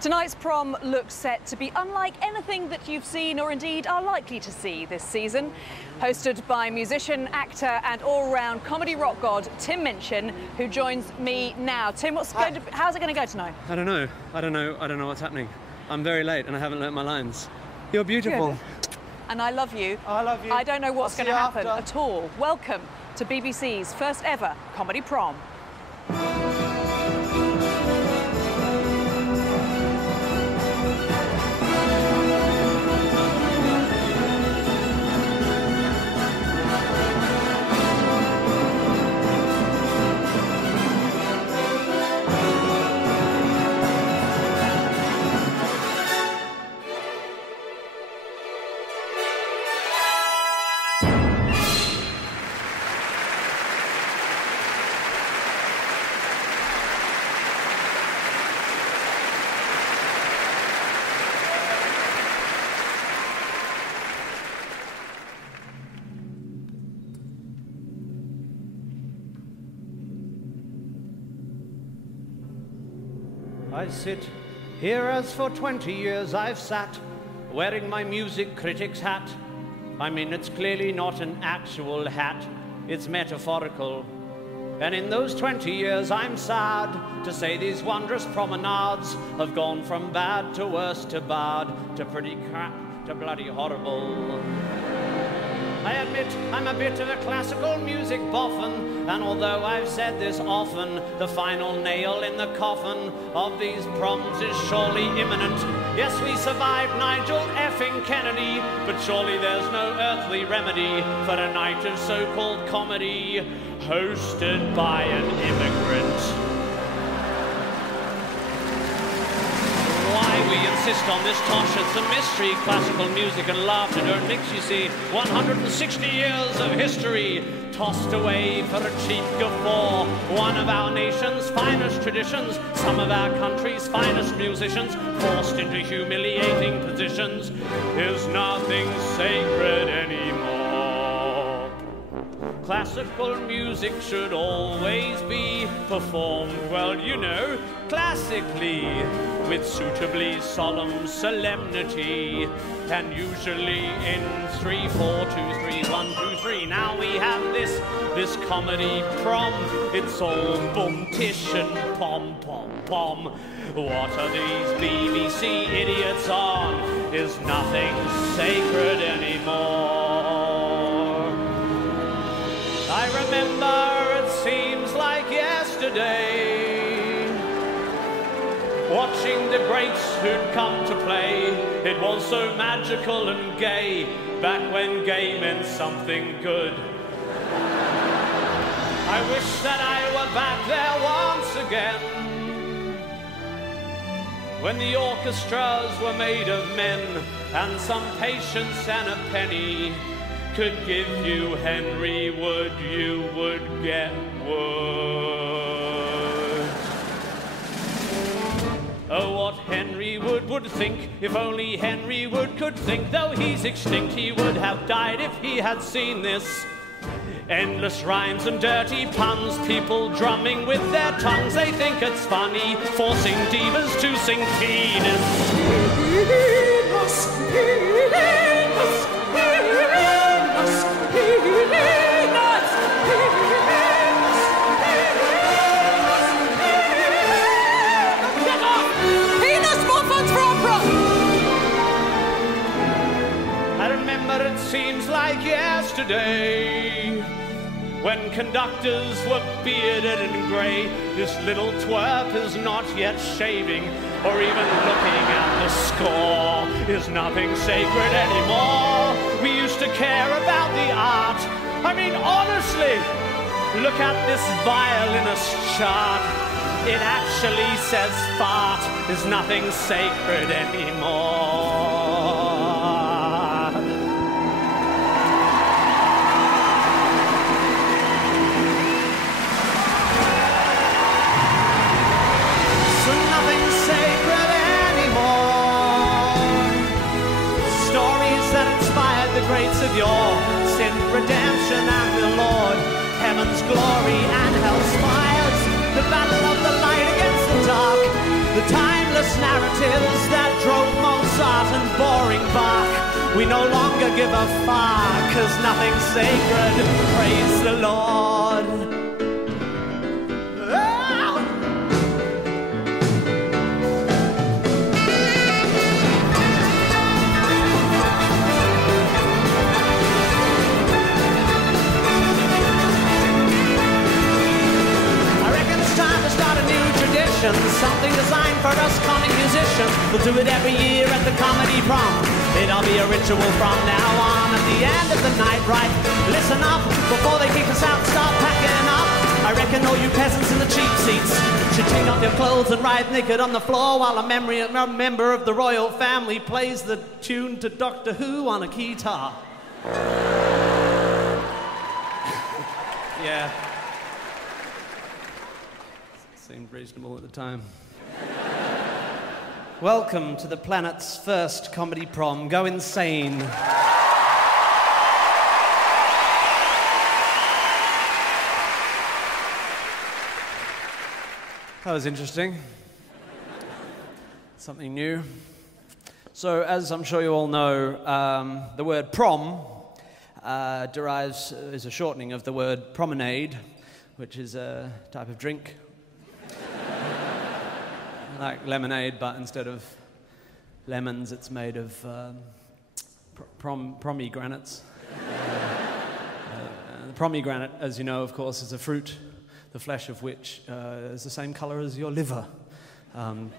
Tonight's prom looks set to be unlike anything that you've seen or indeed are likely to see this season. Hosted by musician, actor and all-round comedy rock god Tim Minchin, who joins me now. Tim, how's it going to go tonight? I don't know what's happening. I'm very late and I haven't learnt my lines. You're beautiful. Good. And I love you. I love you. I don't know what's going to happen at all. Welcome to BBC's first ever Comedy Prom. I sit here as for 20 years I've sat, wearing my music critic's hat. I mean, it's clearly not an actual hat, it's metaphorical. And in those 20 years I'm sad to say these wondrous promenades have gone from bad to worse to bad to pretty crap to bloody horrible. I admit I'm a bit of a classical music boffin, and although I've said this often, the final nail in the coffin of these proms is surely imminent. Yes, we survived Nigel effing Kennedy, but surely there's no earthly remedy for a night of so-called comedy hosted by an immigrant. Why we insist on this tosh, it's a mystery. Classical music and laughter don't mix, you see. 160 years of history tossed away for a cheap guffaw. One of our nation's finest traditions, some of our country's finest musicians, forced into humiliating positions. Is nothing sacred anymore. Classical music should always be performed, well, you know, classically, with suitably solemn solemnity, and usually in 3, 4, 2, 3, 1, 2, 3. Now we have this comedy prom. It's all boom-tish and pom-pom-pom. What are these BBC idiots on? Is nothing sacred anymore? I remember, it seems like yesterday, watching the greats who'd come to play. It was so magical and gay, back when gay meant something good. I wish that I were back there once again, when the orchestras were made of men, and some patience and a penny could give you Henry Wood, you would get wood. Oh, what Henry Wood would think, if only Henry Wood could think. Though he's extinct, he would have died if he had seen this. Endless rhymes and dirty puns, people drumming with their tongues. They think it's funny, forcing divas to sing penis. Penis, penis, penis, penis, penis, get off! Penis muffins for opera! I remember, it seems like yesterday, when conductors were bearded and grey. This little twerp is not yet shaving, or even looking at the score. Is nothing sacred anymore? We used to care about the art. I mean, honestly, look at this violinist chart. It actually says fart. Is nothing sacred anymore? The greats of yore, sin, redemption, and the Lord, heaven's glory and hell's fires, the battle of the light against the dark, the timeless narratives that drove Mozart and boring Bach. We no longer give a fuck, 'cause nothing's sacred, praise the Lord. Something designed for us comic musicians. We'll do it every year at the Comedy Proms. It'll be a ritual from now on. At the end of the night, right? Listen up before they kick us out. Start packing up. I reckon all you peasants in the cheap seats should take off your clothes and ride naked on the floor while a member of the royal family plays the tune to Doctor Who on a guitar. Yeah. Seemed reasonable at the time. Welcome to the planet's first comedy prom. Go insane. That was interesting. Something new. So, as I'm sure you all know, the word prom is a shortening of the word promenade, which is a type of drink. Like lemonade, but instead of lemons, it's made of pomegranates. The pomegranate, as you know, of course, is a fruit, the flesh of which is the same color as your liver,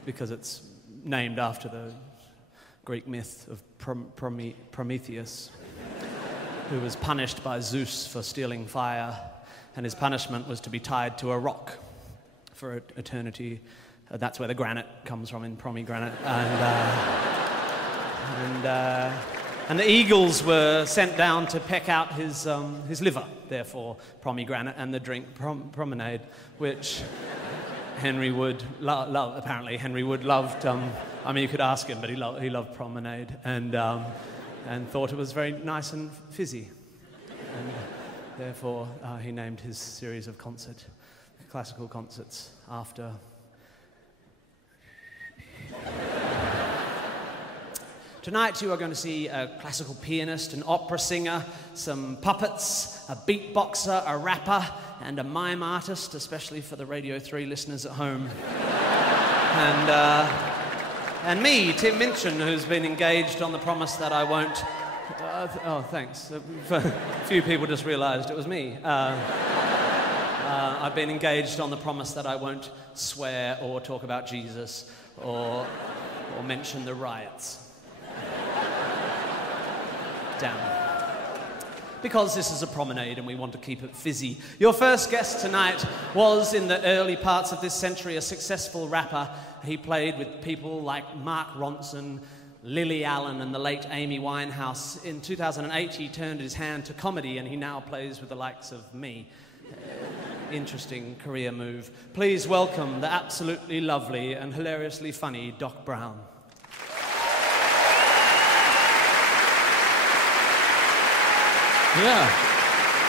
because it's named after the Greek myth of Prometheus, who was punished by Zeus for stealing fire, and his punishment was to be tied to a rock for eternity. That's where the granite comes from, in pomegranate. And the eagles were sent down to peck out his liver, therefore pomegranate, and the drink promenade, which Henry Wood loved. Apparently, Henry Wood loved. I mean, you could ask him, but he loved promenade, and thought it was very nice and fizzy, and therefore he named his series of classical concerts after. Tonight you are going to see a classical pianist, an opera singer, some puppets, a beatboxer, a rapper, and a mime artist, especially for the Radio 3 listeners at home. And me, Tim Minchin, who's been engaged on the promise that I won't... oh, thanks. A few people just realised it was me. I've been engaged on the promise that I won't swear or talk about Jesus or mention the riots. Damn. Because this is a promenade and we want to keep it fizzy. Your first guest tonight was, in the early parts of this century, a successful rapper. He played with people like Mark Ronson, Lily Allen, and the late Amy Winehouse. In 2008, he turned his hand to comedy, and he now plays with the likes of me. Interesting career move. Please welcome the absolutely lovely and hilariously funny Doc Brown. Yeah.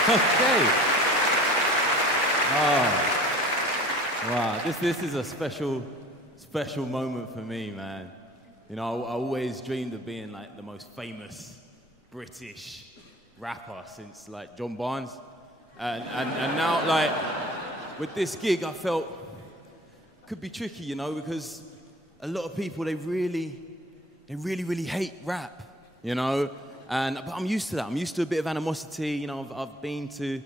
Okay. Oh. Wow. This is a special moment for me, man. You know, I always dreamed of being like the most famous British rapper since like John Barnes, and now like with this gig, I felt it could be tricky, you know, because a lot of people they really hate rap, you know. But I'm used to that. I'm used to a bit of animosity. You know, I've been to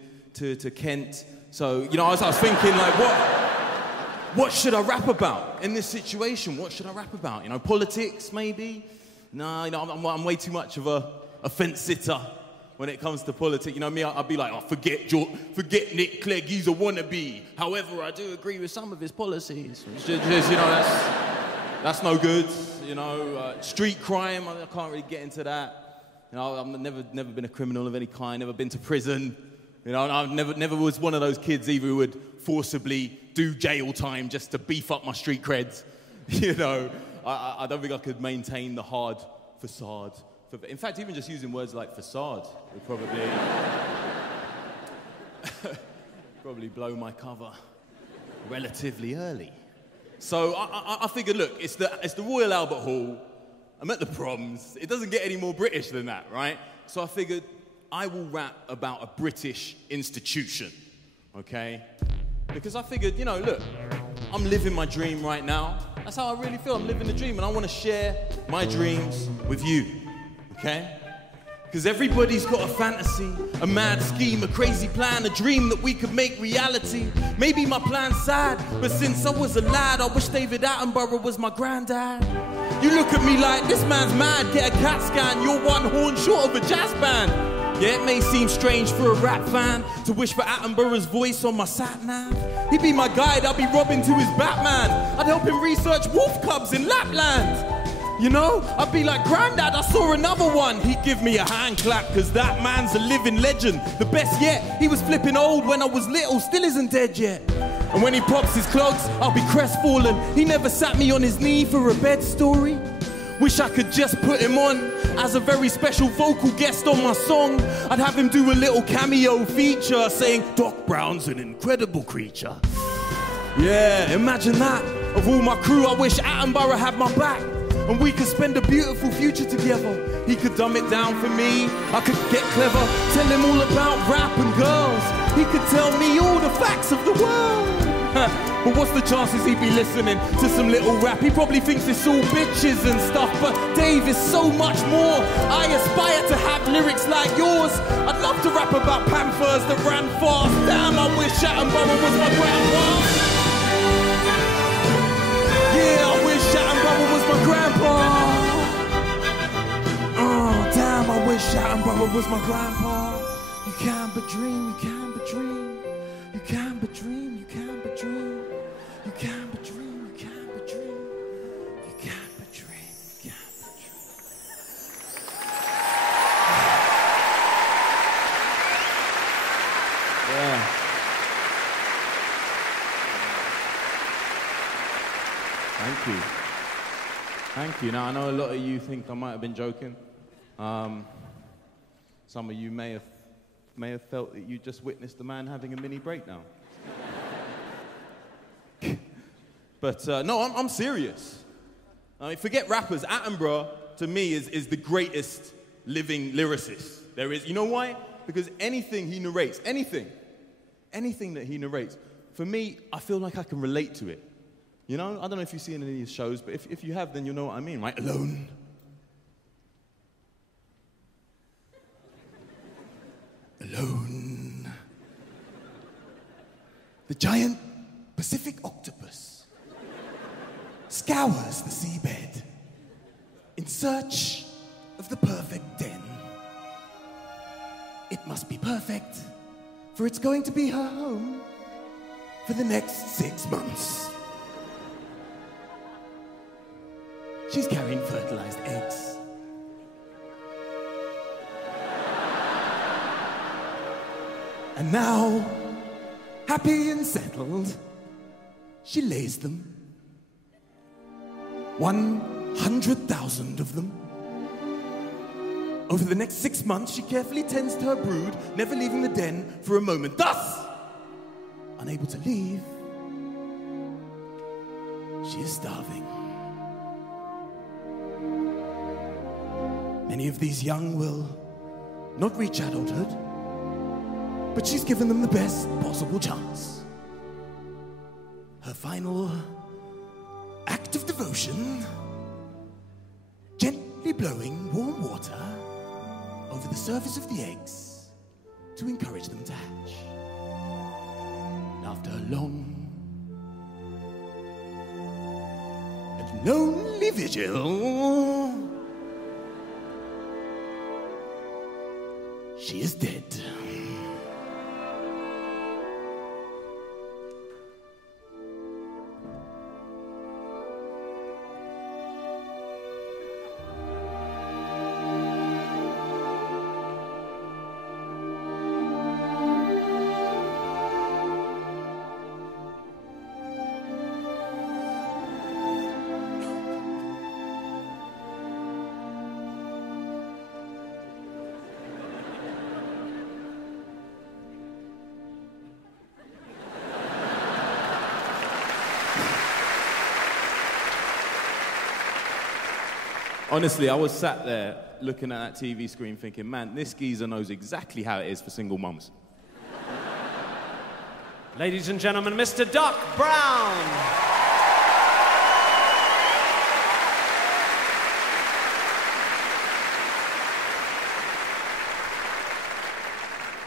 Kent. So, you know, I was thinking, like, what should I rap about in this situation? What should I rap about? You know, politics, maybe? No, you know, I'm way too much of a fence sitter when it comes to politics. You know, me, I'd be like, oh, forget Nick Clegg, he's a wannabe. However, I do agree with some of his policies. It's just you know, that's no good. You know, street crime, I can't really get into that. You know, I've never been a criminal of any kind, never been to prison. You know, I never was one of those kids either who would forcibly do jail time just to beef up my street creds. You know, I don't think I could maintain the hard facade. In fact, even just using words like facade would probably blow my cover relatively early. So I figured, look, it's the Royal Albert Hall. I'm at the Proms. It doesn't get any more British than that, right? So I figured I will rap about a British institution, okay? Because I figured, you know, look, I'm living my dream right now. That's how I really feel. I'm living the dream, and I want to share my dreams with you, okay? Because everybody's got a fantasy, a mad scheme, a crazy plan, a dream that we could make reality. Maybe my plan's sad, but since I was a lad, I wish David Attenborough was my granddad. You look at me like, this man's mad, get a CAT scan, you're one horn short of a jazz band. Yeah, it may seem strange for a rap fan to wish for Attenborough's voice on my sat-nav. He'd be my guide, I'd be Robin to his Batman. I'd help him research wolf cubs in Lapland. You know, I'd be like, Grandad, I saw another one. He'd give me a hand clap, cause that man's a living legend. The best yet, he was flipping old when I was little, still isn't dead yet. And when he pops his clogs, I'll be crestfallen. He never sat me on his knee for a bed story. Wish I could just put him on as a very special vocal guest on my song. I'd have him do a little cameo feature saying, Doc Brown's an incredible creature. Yeah, imagine that. Of all my crew, I wish Attenborough had my back. And we could spend a beautiful future together. He could dumb it down for me, I could get clever, tell him all about rap and girls. He could tell me all the facts of the world. But what's the chances he'd be listening to some little rap? He probably thinks it's all bitches and stuff, but Dave is so much more. I aspire to have lyrics like yours. I'd love to rap about panthers that ran fast. Damn, I wish Attenborough was my grandpa. Yeah, I wish Attenborough was my grandpa. Oh, damn, I wish Attenborough was my grandpa. You can but dream, you can but dream. You can but dream, you can but dream. You can but dream, you can but dream. You can but dream, you can but dream. Yeah. Thank you. Thank you. Now, I know a lot of you think I might have been joking. Some of you may have felt that you just witnessed a man having a mini breakdown. But no, I'm serious. I mean, forget rappers. Attenborough, to me, is the greatest living lyricist there is. You know why? Because anything he narrates, anything that he narrates, for me, I feel like I can relate to it. You know, I don't know if you've seen any of these shows, but if you have, then you'll know what I mean, right? Alone. Alone. The giant Pacific octopus scours the seabed in search of the perfect den. It must be perfect, for it's going to be her home for the next 6 months. She's carrying fertilized eggs. And now, happy and settled, she lays them. 100,000 of them. Over the next 6 months, she carefully tends to her brood, never leaving the den for a moment. Thus, unable to leave, she is starving. Many of these young will not reach adulthood, but she's given them the best possible chance. Her final act of devotion, gently blowing warm water over the surface of the eggs to encourage them to hatch. And after a long and lonely vigil, she is dead. Honestly, I was sat there looking at that TV screen thinking, man, this geezer knows exactly how it is for single mums. Ladies and gentlemen, Mr. Doc Brown.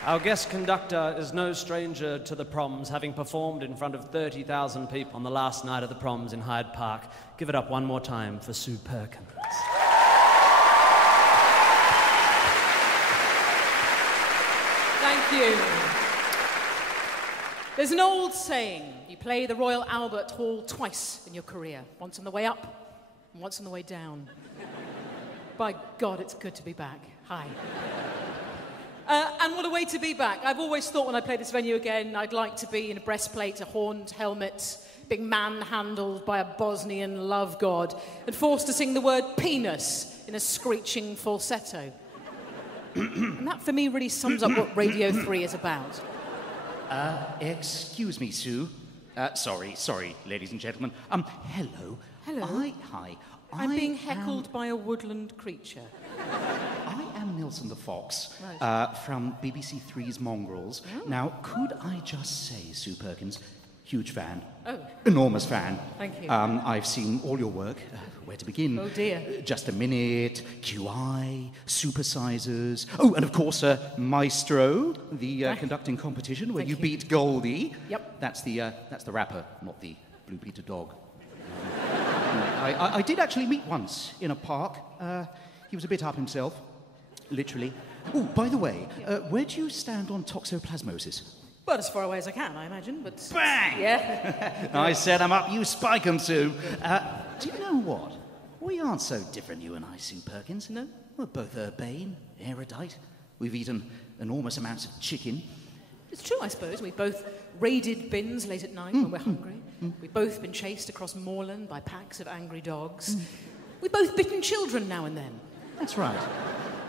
Our guest conductor is no stranger to the proms, having performed in front of 30,000 people on the last night of the proms in Hyde Park. Give it up one more time for Sue Perkins. Thank you. There's an old saying, you play the Royal Albert Hall twice in your career, once on the way up and once on the way down. By God, it's good to be back. Hi. And what a way to be back. I've always thought when I play this venue again, I'd like to be in a breastplate, a horned helmet, being manhandled by a Bosnian love god, and forced to sing the word penis in a screeching falsetto. And that, for me, really sums up what Radio 3 is about. Excuse me, Sue. Sorry, ladies and gentlemen. Hello. Hello. Hi. I'm being heckled by a woodland creature. I am Nelson the Fox, Right. from BBC Three's Mongrels. Oh. Now, could I just say, Sue Perkins, huge fan. Oh. Enormous fan. Thank you. I've seen all your work. Where to begin? Oh, dear. Just a Minute, QI, Supersizers. Oh, and of course, Maestro, the conducting competition where Thank you you. beat Goldie. Yep. That's the rapper, not the Blue Peter dog. I did actually meet once in a park. He was a bit up himself, literally. Oh, by the way, where do you stand on toxoplasmosis? Well, as far away as I can, I imagine, but... Bang! Yeah. I set 'em up, you spike 'em, Sue. Do you know what? We aren't so different, you and I, Sue Perkins. No? We're both urbane, erudite. We've eaten enormous amounts of chicken. It's true, I suppose. We've both raided bins late at night when we're hungry. We've both been chased across moorland by packs of angry dogs. We've both bitten children now and then. That's right.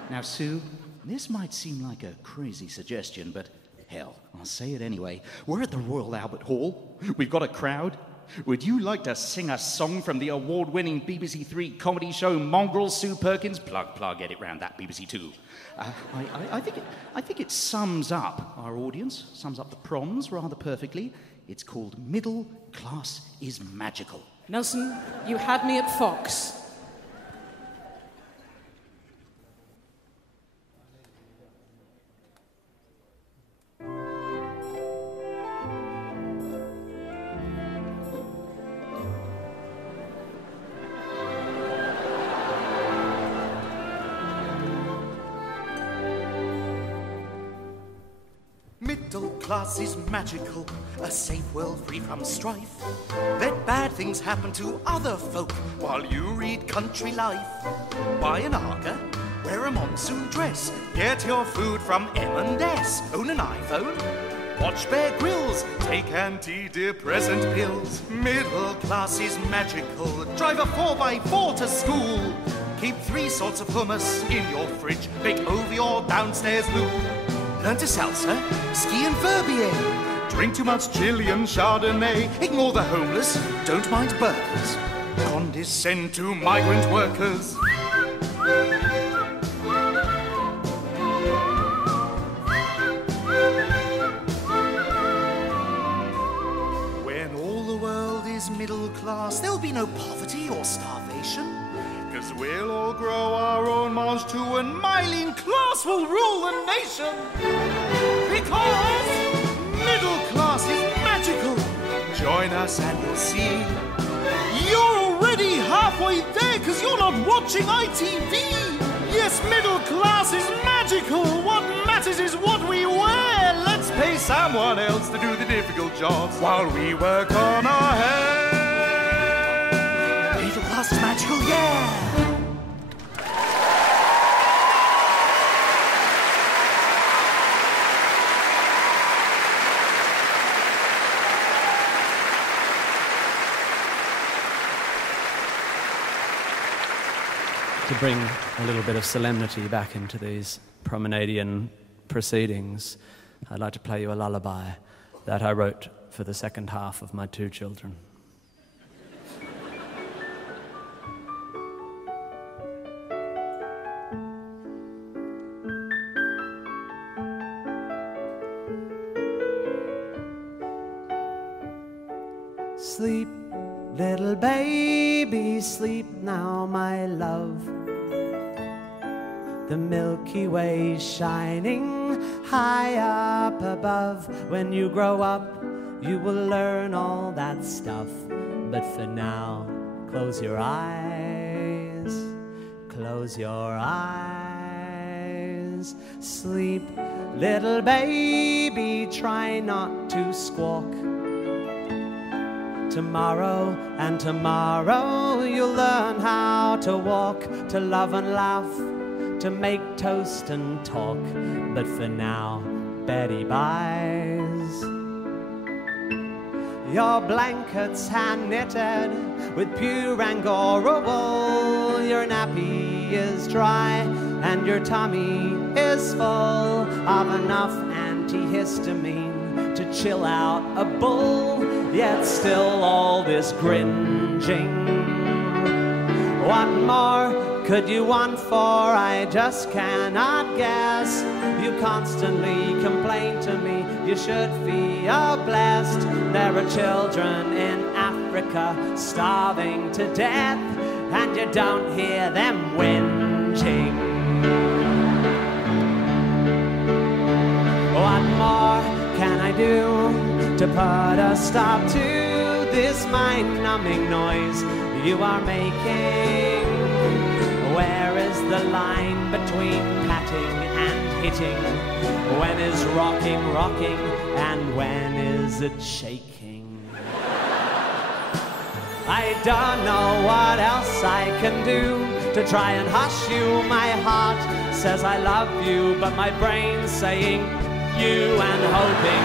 Now, Sue, this might seem like a crazy suggestion, but hell, I'll say it anyway. We're at the Royal Albert Hall. We've got a crowd. Would you like to sing a song from the award-winning BBC Three comedy show Mongrels, Sue Perkins? Plug, get it round that, BBC Two. I think it sums up our audience, sums up the proms rather perfectly. It's called Middle Class is Magical. Nelson, you had me at Fox. Middle class is magical, a safe world free from strife. Let bad things happen to other folk while you read country life. Buy an Arca, wear a monsoon dress, get your food from M&S, own an iPhone, watch Bear Grylls, take antidepressant pills. Middle class is magical, drive a 4x4 to school. Keep 3 sorts of hummus in your fridge, bake over your downstairs loo. Learn to salsa, ski and Verbier. Drink too much chili and Chardonnay. Ignore the homeless, don't mind burgers. Condescend to migrant workers. When all the world is middle class, there'll be no poverty or starvation. 'Cause we'll all grow our own mange too, and my lean class will rule the nation. Because middle class is magical. Join us and you'll see. You're already halfway there, 'cause you're not watching ITV. Yes, middle class is magical. What matters is what we wear. Let's pay someone else to do the difficult jobs while we work on our hair. Middle class is magical, yeah. To bring a little bit of solemnity back into these promenadian proceedings, I'd like to play you a lullaby that I wrote for the second half of my 2 children. Sleep, little baby, sleep now, my love. The Milky Way shining high up above. When you grow up, you will learn all that stuff. But for now, close your eyes, close your eyes. Sleep, little baby, try not to squawk. Tomorrow and tomorrow you'll learn how to walk, to love and laugh, to make toast and talk. But for now, Betty buys your blankets hand knitted with pure Angora wool. Your nappy is dry and your tummy is full of enough antihistamine to chill out a bull. Yet still all this gringing. What more could you want for? I just cannot guess. You constantly complain to me. You should feel blessed. There are children in Africa starving to death, and you don't hear them whinging. What more can I do to put a stop to this mind-numbing noise you are making? Where is the line between patting and hitting? When is rocking rocking and when is it shaking? I don't know what else I can do to try and hush you. My heart says I love you, but my brain's saying you, and hoping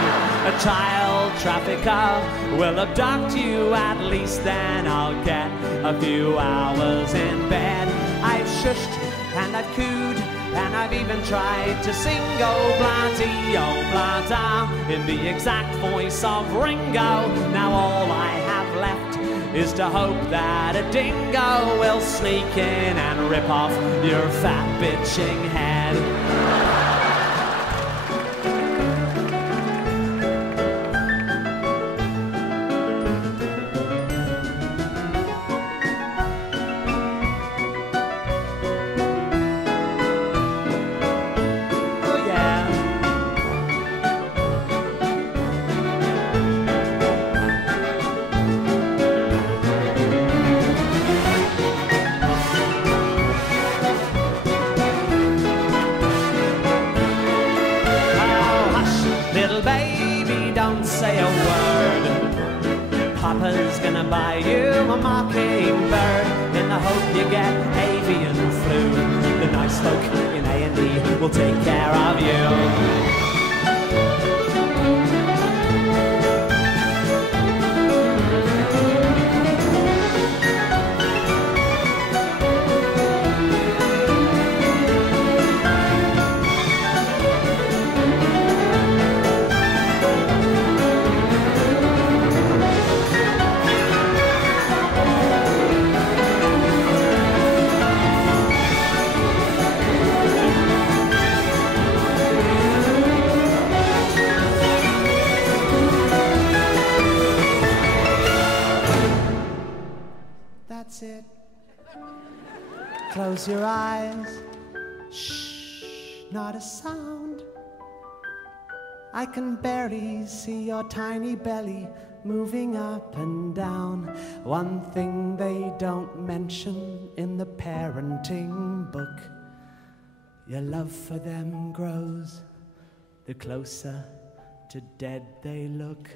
a child trafficker will abduct you. At least then I'll get a few hours in bed. I've shushed and I've cooed and I've even tried to sing oh bloody oh blada in the exact voice of Ringo. Now all I have left is to hope that a dingo will sneak in and rip off your fat bitching head. Papa's gonna buy you a mockingbird in the hope you get avian flu. The nice folk in A&E will take care of you. That's it. Close your eyes. Shh, not a sound. I can barely see your tiny belly moving up and down. One thing they don't mention in the parenting book: your love for them grows the closer to dead they look.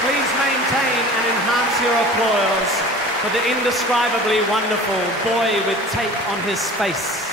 Please maintain and enhance your applause for the indescribably wonderful boy with tape on his face.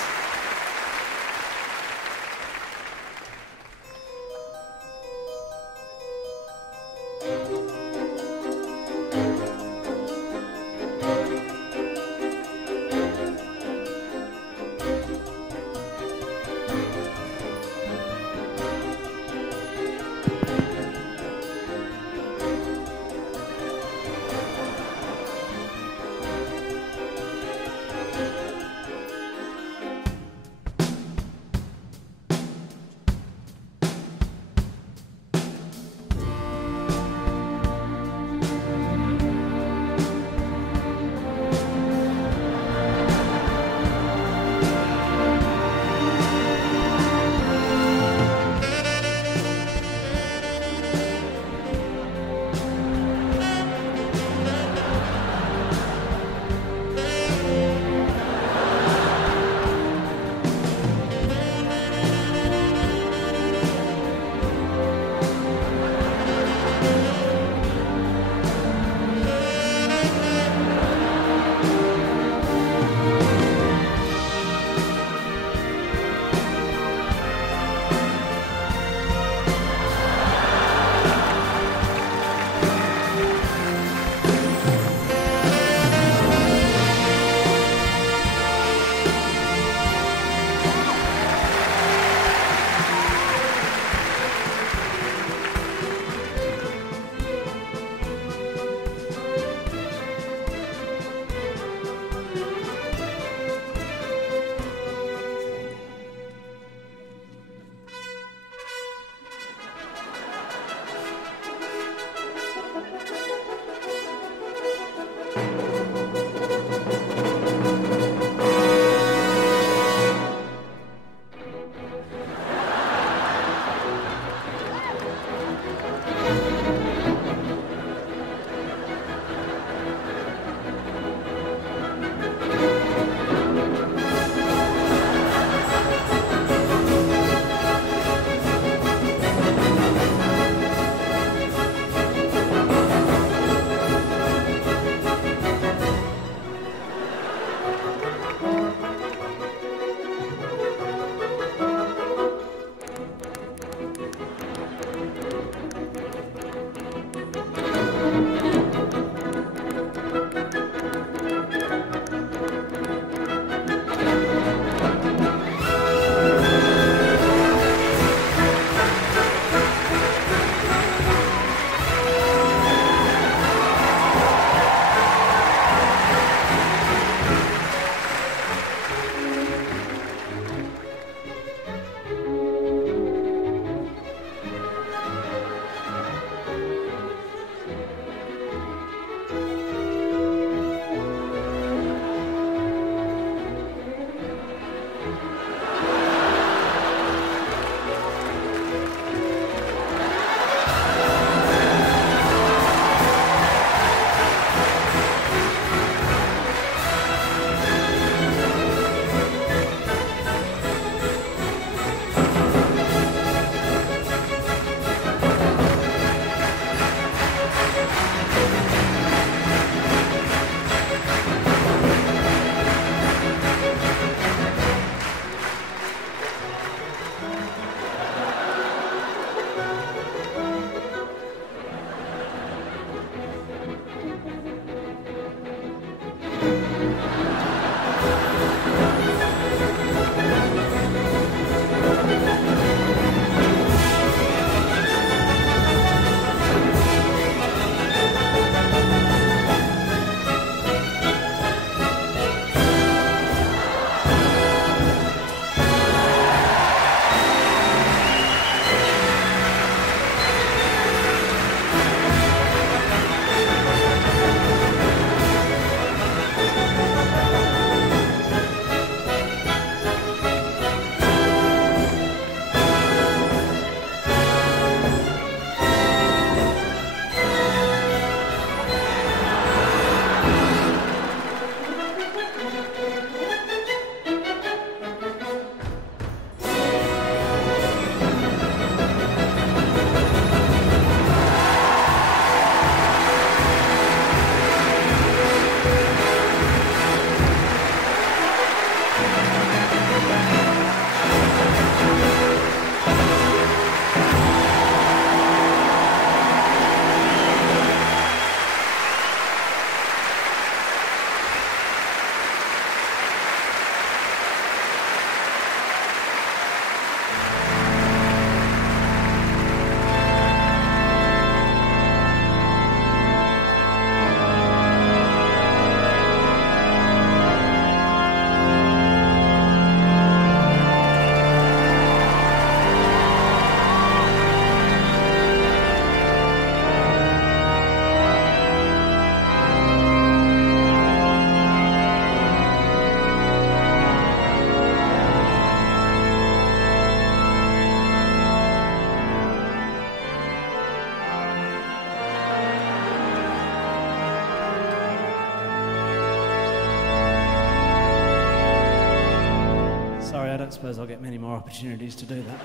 don't suppose I'll get many more opportunities to do that.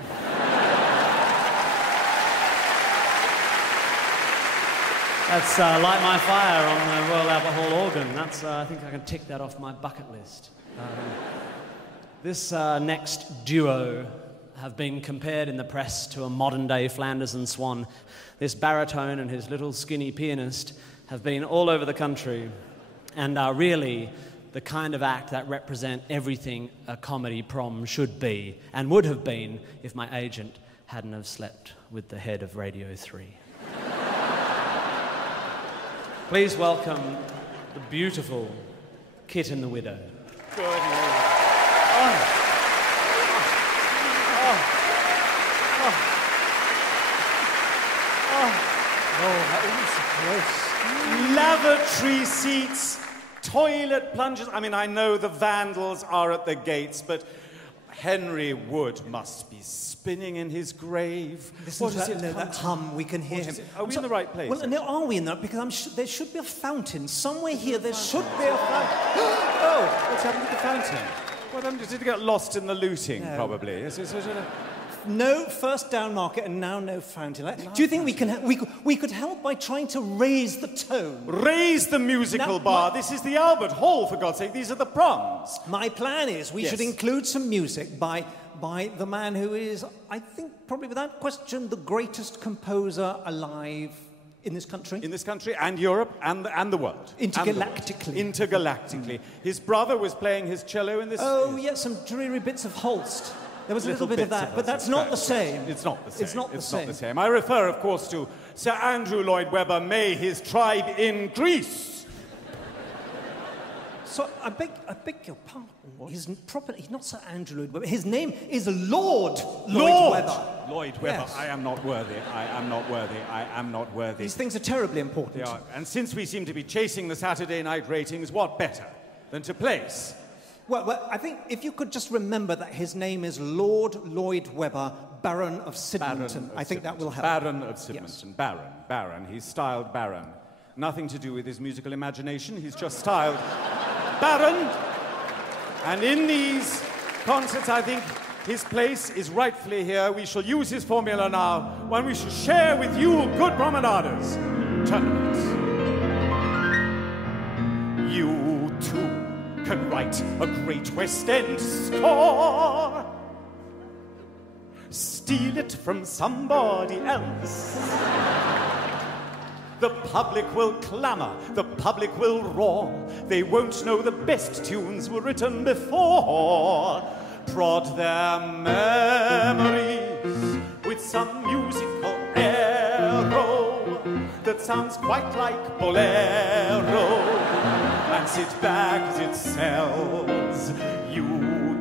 That's Light My Fire on the Royal Albert Hall organ. That's, I think I can tick that off my bucket list. This next duo have been compared in the press to a modern-day Flanders and Swan. This baritone and his little skinny pianist have been all over the country and are really the kind of act that represent everything a comedy prom should be and would have been if my agent hadn't have slept with the head of Radio 3. Please welcome the beautiful Kit and the Widow. Good morning. Lavatory seats, toilet plunges. I mean, I know the vandals are at the gates, but Henry Wood must be spinning in his grave. Listen to that hum, we can hear him. Are we in the right place? Well, no, are we in that? Because there should be a fountain. Somewhere here there should be a fountain. Oh, what's happened to the fountain? Well, did it get lost in the looting, probably? No first down market and now no fountain. Do you think we could help by trying to raise the tone? Raise the musical bar. This is the Albert Hall, for God's sake. These are the proms. My plan is we should include some music by the man who is, I think, probably without question, the greatest composer alive in this country. In this country and Europe and the world. Intergalactically. Intergalactically. His brother was playing his cello in this... Oh, yes, some dreary bits of Holst. There was a little bit of that, but that's not the same. It's not the same. It's not the same. I refer, of course, to Sir Andrew Lloyd Webber, may his tribe increase. So, I beg your pardon. He's not Sir Andrew Lloyd Webber. His name is Lord Lloyd Webber. Lloyd Webber. Yes. I am not worthy. I am not worthy. I am not worthy. These things are terribly important. They are. And since we seem to be chasing the Saturday night ratings, what better than to place... Well, I think if you could just remember that his name is Lord Lloyd Webber, Baron of Sidmonton. I think that will help. Baron of Sidmonton. Yes. Baron. He's styled Baron. Nothing to do with his musical imagination. He's just styled Baron. And in these concerts, I think his place is rightfully here. We shall use his formula now, one we shall share with you, good promenaders. Tournaments. You too can write a great West End score. Steal it from somebody else. The public will clamour, the public will roar. They won't know the best tunes were written before. Prod their memories with some musical arrow that sounds quite like bolero. And sit back as it sells. You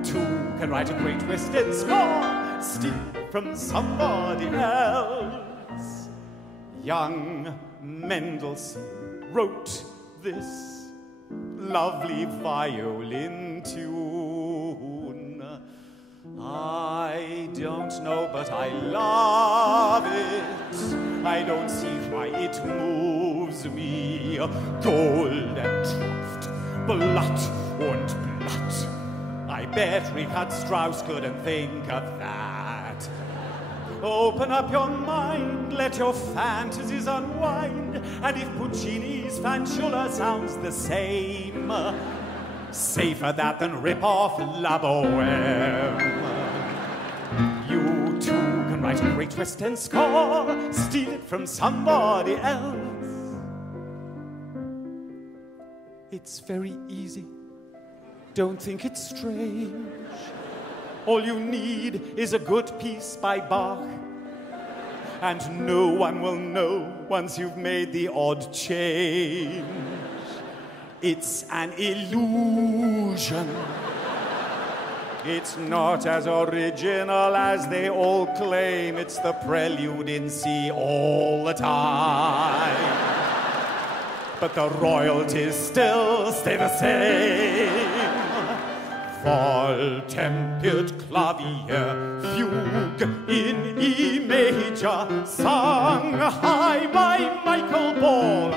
too can write a great West End score. Steal from somebody else. Young Mendelssohn wrote this lovely violin tune. I don't know, but I love it. I don't see why it moves me. Gold and Tropft, Blatt und Blatt. I bet Richard Strauss couldn't think of that. Open up your mind, let your fantasies unwind, and if Puccini's Fanciulla sounds the same, safer that than rip off La Boheme. You too can write a great West End score, steal it from somebody else. It's very easy. Don't think it's strange. All you need is a good piece by Bach, and no one will know once you've made the odd change. It's an illusion. It's not as original as they all claim. It's the prelude in C all the time. But the royalties still stay the same. Voll-tempered Klavier, Fugue in E major, sung high by Michael Ball.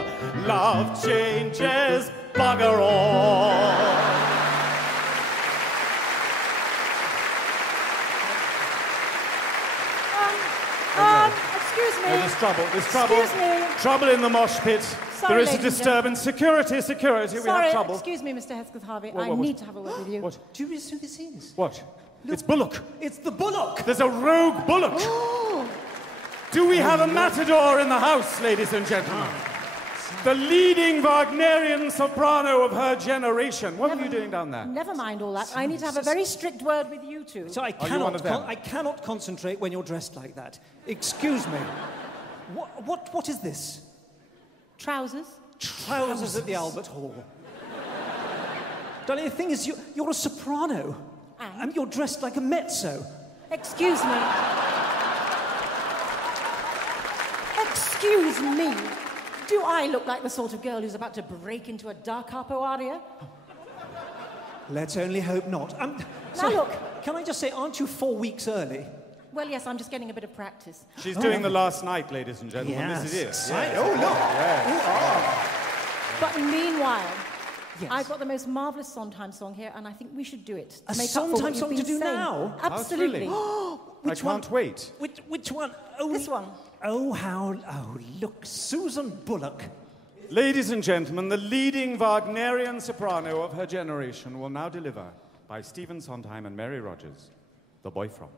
Love changes bugger all. Excuse me. No, there's trouble. There's trouble. Excuse me. Trouble in the mosh pit. Sorry, There is a ladies and disturbance. Security, security. We Sorry, have trouble. excuse me, Mr. Hesketh Harvey. What, I what? need to have a word with you. What? Do you realize who this is? What? It's Bullock. It's the Bullock! There's a rogue Bullock. Do we have a matador in the house, ladies and gentlemen? The leading Wagnerian soprano of her generation. What are you doing down there? Never mind all that. I need to have a very strict word with you two. So I you one of them? I cannot concentrate when you're dressed like that. Excuse me. What is this? Trousers? Trousers at the Albert Hall. Darling, the thing is, you're a soprano. And you're dressed like a mezzo. Excuse me. Excuse me. Do I look like the sort of girl who's about to break into a da capo aria? Let's only hope not. Now look. Can I just say, aren't you 4 weeks early? Well, yes, I'm just getting a bit of practice. She's doing the last night, ladies and gentlemen. Yes. This is it. Exciting. Oh, look. But meanwhile, Yes. I've got the most marvellous Sondheim song here, and I think we should do it. A make up for Sondheim what song you've to been do saying. now? Absolutely. I can't wait. Which one? Oh, This one. Oh, look, Susan Bullock. Ladies and gentlemen, the leading Wagnerian soprano of her generation will now deliver, by Stephen Sondheim and Mary Rogers, The Boy From.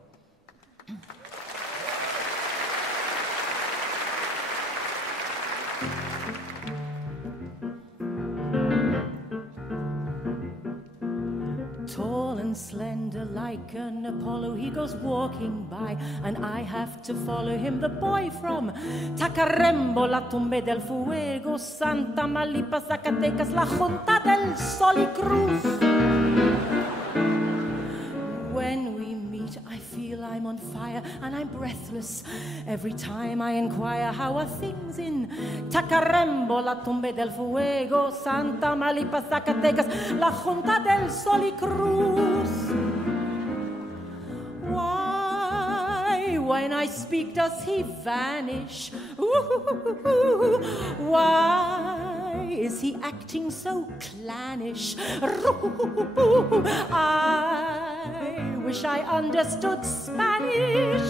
Tall and slender like an Apollo, he goes walking by, and I have to follow him, the boy from Tacarembo, la Tumbe del Fuego, Santa Malipa, Zacatecas, la Junta del Sol y Cruz. When we meet, I feel I'm on fire, and I'm breathless every time I inquire how are things in Tacarembo, la Tumbe del Fuego, Santa Malipa, Zacatecas, la Junta del Sol y Cruz. Why, when I speak, does he vanish? Ooh, why is he acting so clannish? I wish I understood Spanish.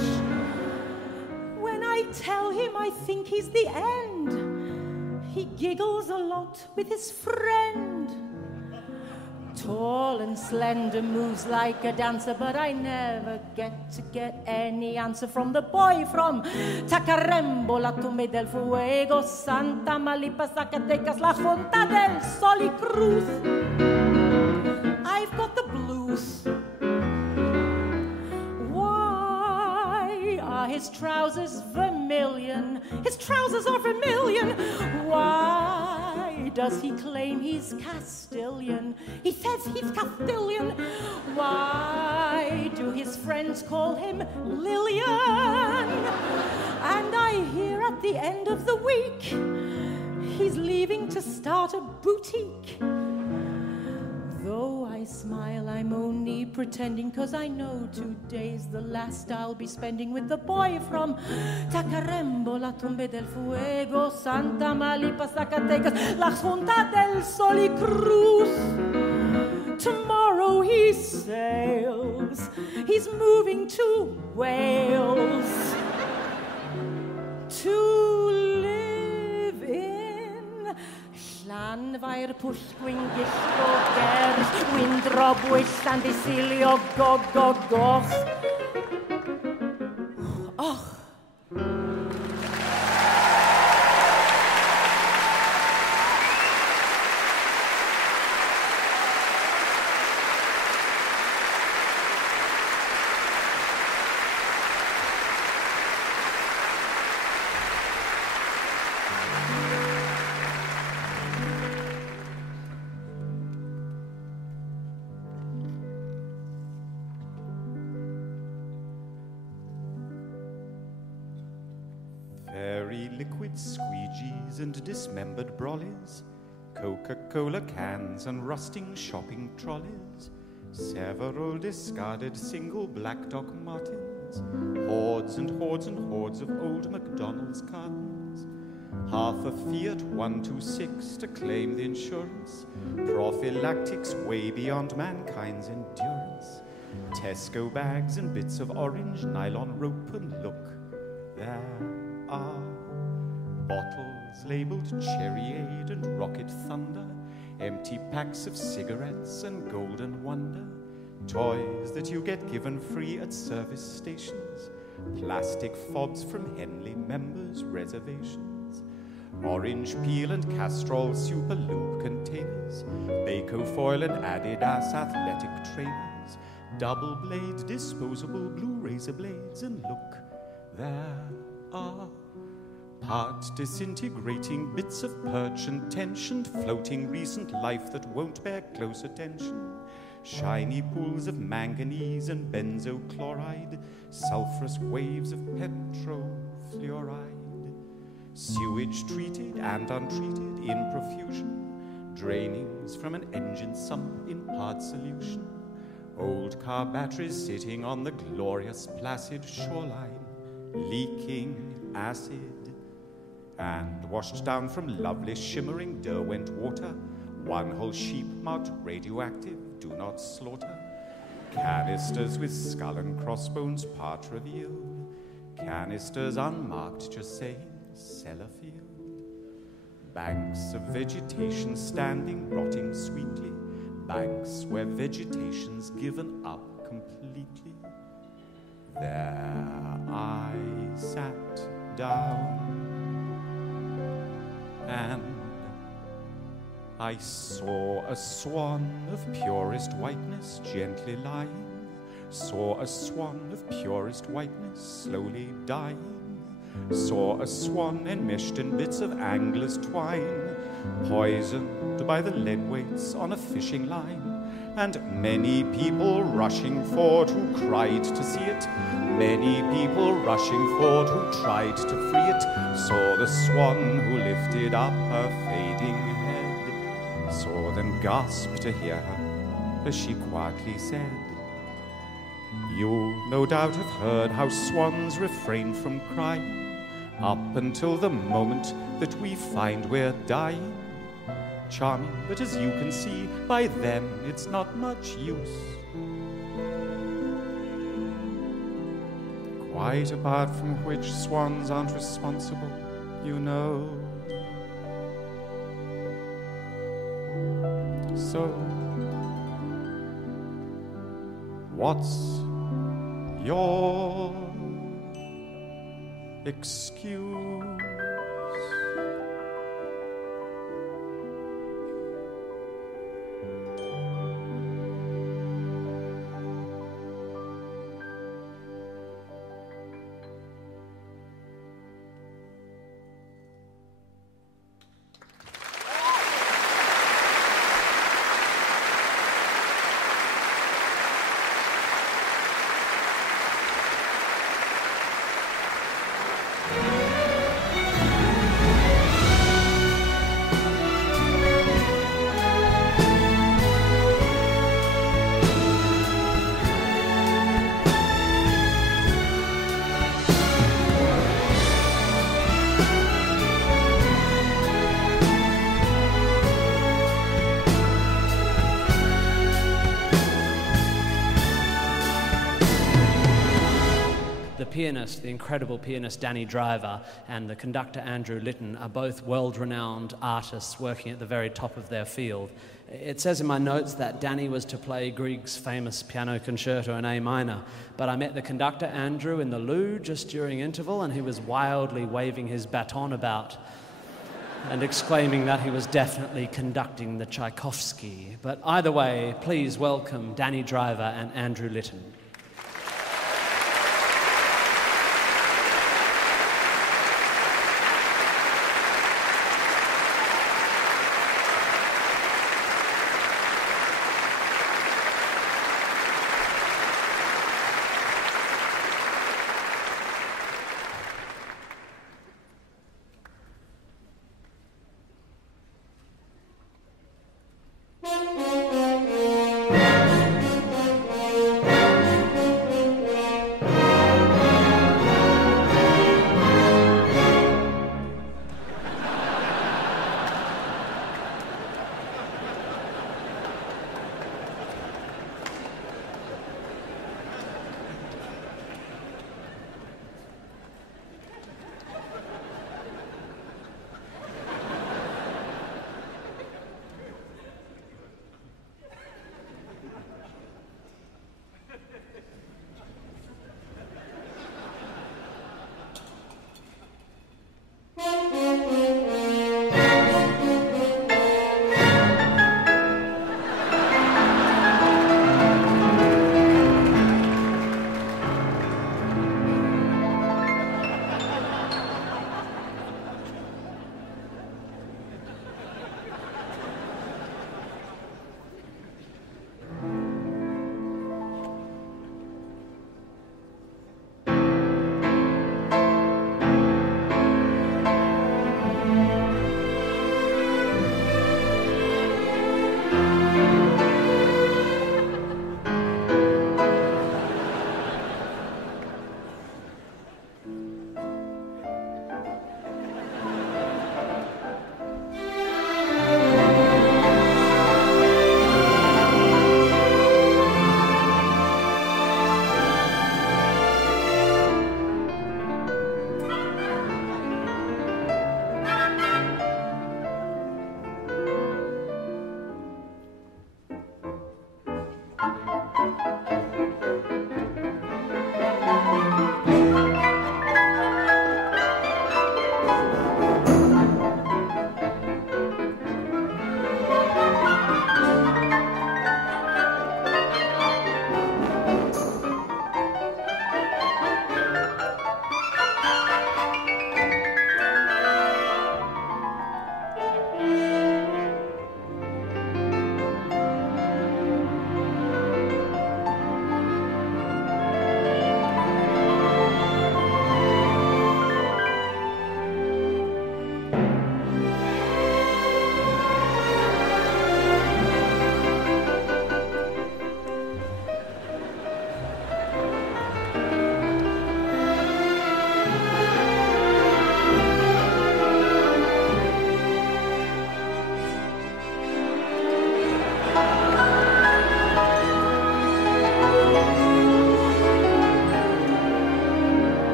When I tell him I think he's the end, he giggles a lot with his friend. Tall and slender, moves like a dancer, but I never get any answer from the boy from Tacarembo, la Tumbe del Fuego, Santa Malipa, Zacatecas, la Junta del Sol y Cruz. I've got the blues. Why are his trousers vermilion? His trousers are vermilion. Why does he claim he's Castilian? He says he's Castilian. Why do his friends call him Lillian? And I hear at the end of the week he's leaving to start a boutique. Though I smile, I'm only pretending, 'cause I know today's the last I'll be spending with the boy from Tacarembo, la Tumbe del Fuego, Santa Malipa, Zacatecas, la Junta del Sol y Cruz. Tomorrow he sails, he's moving to Wales to live in Llanfair, Pwllgwyn, Gillgo, Gers, Windrob, Wyll, and Isilio, Goch. Oh. Fairy liquid squeegees and dismembered brollies, Coca-Cola cans and rusting shopping trolleys, several discarded single black Doc Martens, hordes and hordes and hordes of old McDonald's cartons, half a Fiat 126 to claim the insurance, prophylactics way beyond mankind's endurance, Tesco bags and bits of orange nylon rope, and look, there are bottles labeled Cherryade and Rocket Thunder, empty packs of cigarettes and Golden Wonder, toys that you get given free at service stations, plastic fobs from Henley members' reservations, orange peel and Castrol Super Lube containers, Baco foil and Adidas athletic trainers, double blade disposable blue razor blades, and look, there are part disintegrating bits of perch and tensioned floating recent life that won't bear close attention, shiny pools of manganese and benzochloride, sulfurous waves of petrofluoride, sewage treated and untreated in profusion, drainings from an engine sump in part solution, old car batteries sitting on the glorious placid shoreline, leaking acid, and washed down from lovely shimmering Derwent water, one whole sheep marked radioactive, do not slaughter, canisters with skull and crossbones part revealed, canisters unmarked just saying Sellafield, banks of vegetation standing rotting sweetly, banks where vegetation's given up completely. There I sat down and I saw a swan of purest whiteness gently lying, saw a swan of purest whiteness slowly dying, saw a swan enmeshed in bits of angler's twine, poisoned by the lead weights on a fishing line, and many people rushing forward who cried to see it, many people rushing forward who tried to free it, saw the swan who lifted up her fading head, saw them gasp to hear her as she quietly said, "You'll no doubt have heard how swans refrain from crying up until the moment that we find we're dying. Charming, but as you can see, by then it's not much use. Quite apart from which swans aren't responsible, you know. So, what's your excuse? The incredible pianist Danny Driver and the conductor Andrew Litton are both world-renowned artists working at the very top of their field. It says in my notes that Danny was to play Grieg's famous piano concerto in A minor, but I met the conductor Andrew in the loo just during interval, and he was wildly waving his baton about and exclaiming that he was definitely conducting the Tchaikovsky. But either way, please welcome Danny Driver and Andrew Litton.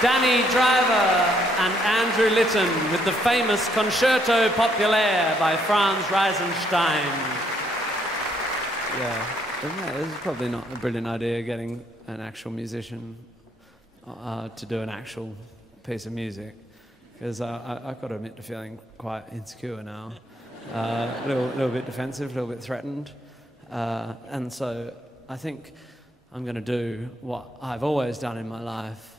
Danny Driver and Andrew Litton with the famous Concerto Populaire by Franz Reisenstein. Yeah, it's probably not a brilliant idea getting an actual musician to do an actual piece of music, because I've got to admit to feeling quite insecure now. A little bit defensive, a little bit threatened. And so I think I'm going to do what I've always done in my life,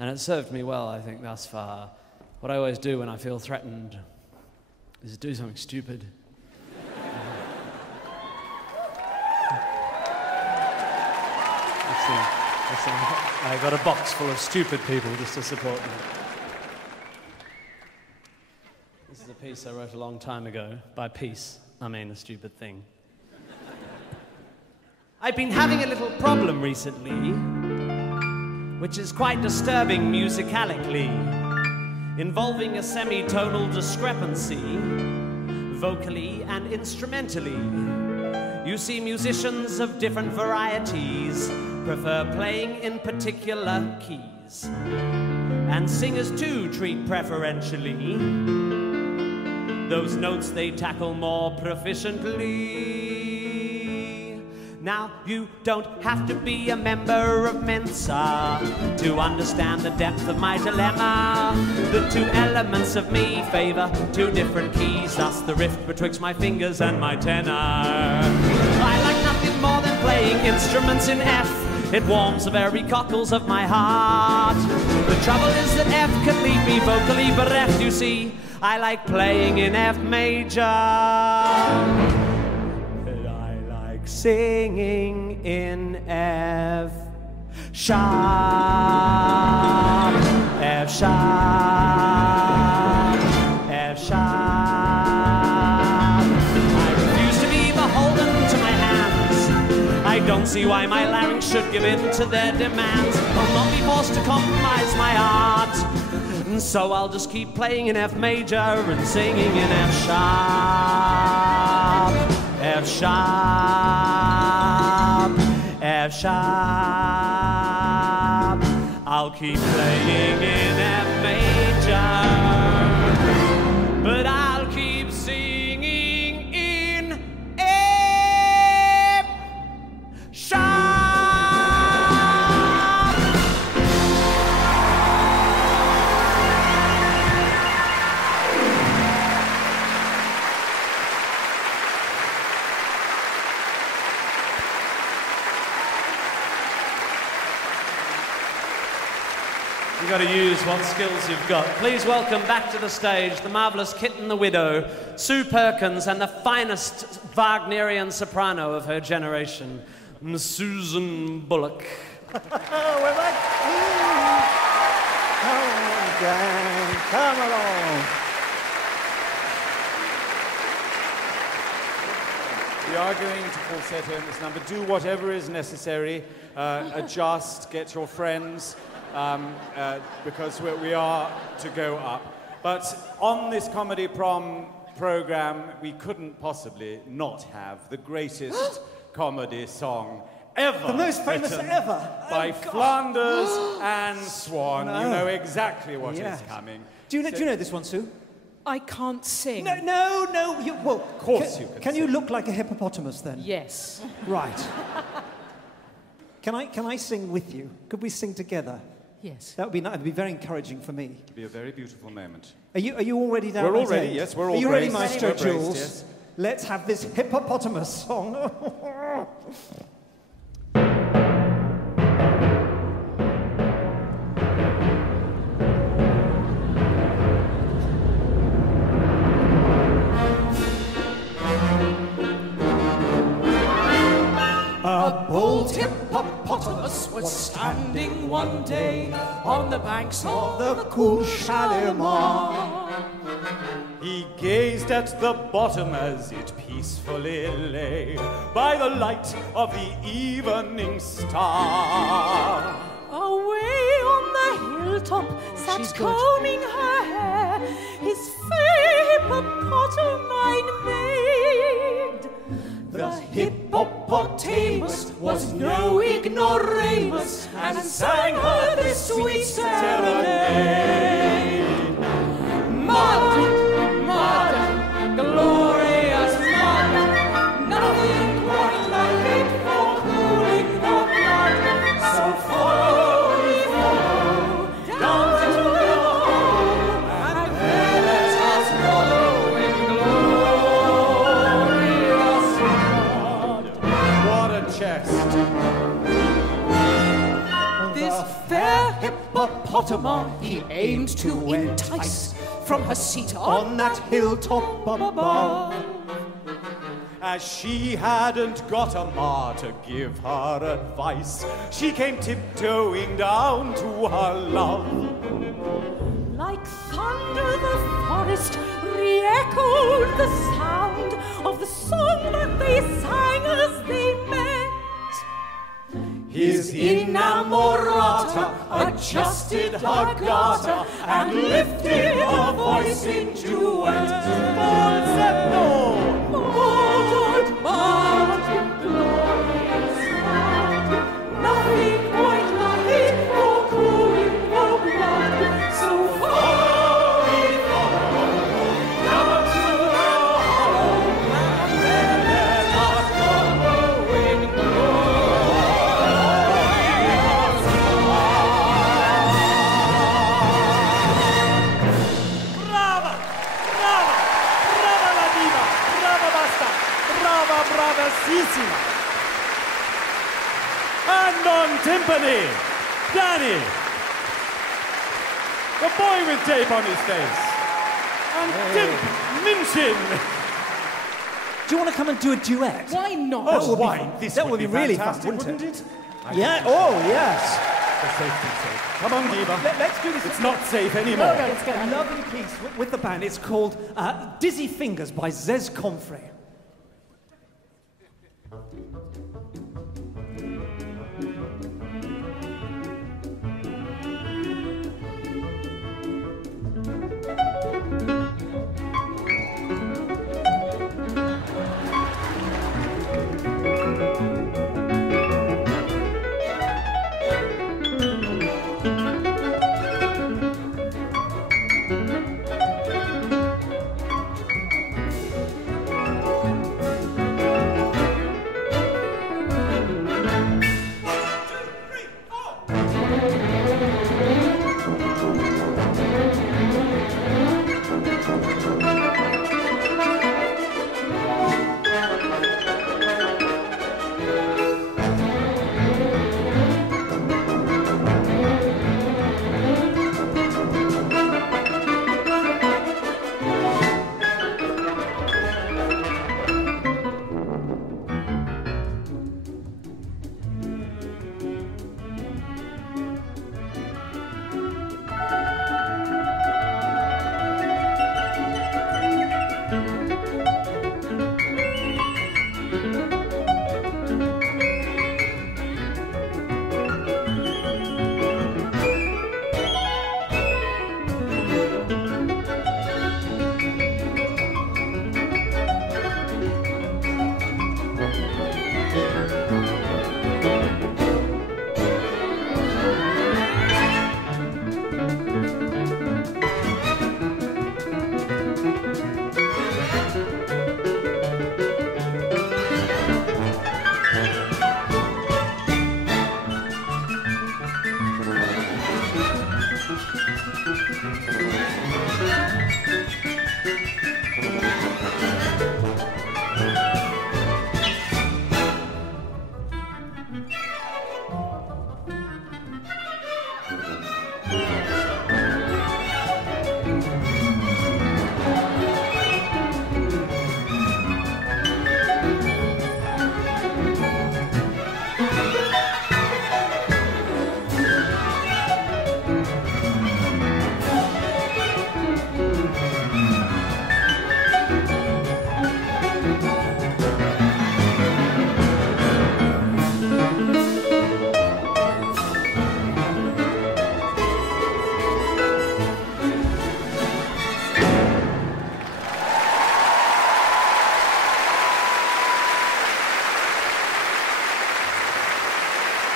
and it's served me well, I think, thus far. What I always do when I feel threatened is do something stupid. I got a box full of stupid people just to support me. This is a piece I wrote a long time ago. By piece, I mean a stupid thing. I've been having a little problem recently, which is quite disturbing musicalically, involving a semitonal discrepancy, vocally and instrumentally. You see, musicians of different varieties prefer playing in particular keys, and singers too treat preferentially those notes they tackle more proficiently. Now, you don't have to be a member of Mensa to understand the depth of my dilemma. The two elements of me favor two different keys, thus the rift betwixt my fingers and my tenor. I like nothing more than playing instruments in F. It warms the very cockles of my heart. The trouble is that F can leave me vocally bereft, you see. I like playing in F major. Singing in F sharp, F sharp, F sharp. I refuse to be beholden to my hands. I don't see why my larynx should give in to their demands. I'll not be forced to compromise my art. And so I'll just keep playing in F major and singing in F sharp, F sharp, F sharp. I'll keep playing in F major, but I'll keep singing in F sharp. You've got to use what skills you've got. Please welcome back to the stage the marvellous Kitten the Widow, Sue Perkins, and the finest Wagnerian soprano of her generation, Susan Bullock. We're back. Come on, gang. Come along. We are going to falsetto in this number. Do whatever is necessary. Adjust, get your friends. Because we are to go up. But on this Comedy Prom program, we couldn't possibly not have the greatest comedy song ever. The most famous ever. By Flanders and Swan. No. You know exactly what is coming. Do you know this one, Sue? I can't sing. No. Well, of course you can. Can you look like a hippopotamus then? Yes. Right. Can I sing with you? Could we sing together? Yes. That would be nice. It'd be very encouraging for me. It'd be a very beautiful moment. Are you all ready down? We're all ready, yes. We're all Are you ready, braced. Maestro We're braced, Jules? yes. Let's have this hippopotamus song. A bold hippopotamus was standing one day on the banks of the Kushalima. He gazed at the bottom as it peacefully lay by the light of the evening star. Away on the hilltop sat combing her hair his hippopotamine maid. The hippopotamus was no ignoramus and sang her this sweet serenade. hippopotamus he aimed to entice from her seat On that hilltop above. As she hadn't got a ma to give her advice, she came tiptoeing down to her love. Like thunder the forest re-echoed the sound of the song that they sang as they met. His innamorata adjusted her garter and lifted her voice in duet. Falsetto! Mountain glorious land, nothing quite like it for cooling the blood. So far we follow, down to the hollow, and then let us follow in glorious Brava! Brava! Brava la diva! Brava basta! Brava, bravissima! And on timpani, Danny, the boy with tape on his face, and Minchin. Do you want to come and do a duet? Why not? Oh, why? That would be really fun, wouldn't it? Yeah, oh, yes. For safety's sake. Come on, diva. Let's do this. It's not safe anymore. No, let's get A it. lovely piece with the band. It's called Dizzy Fingers by Zez Comfrey.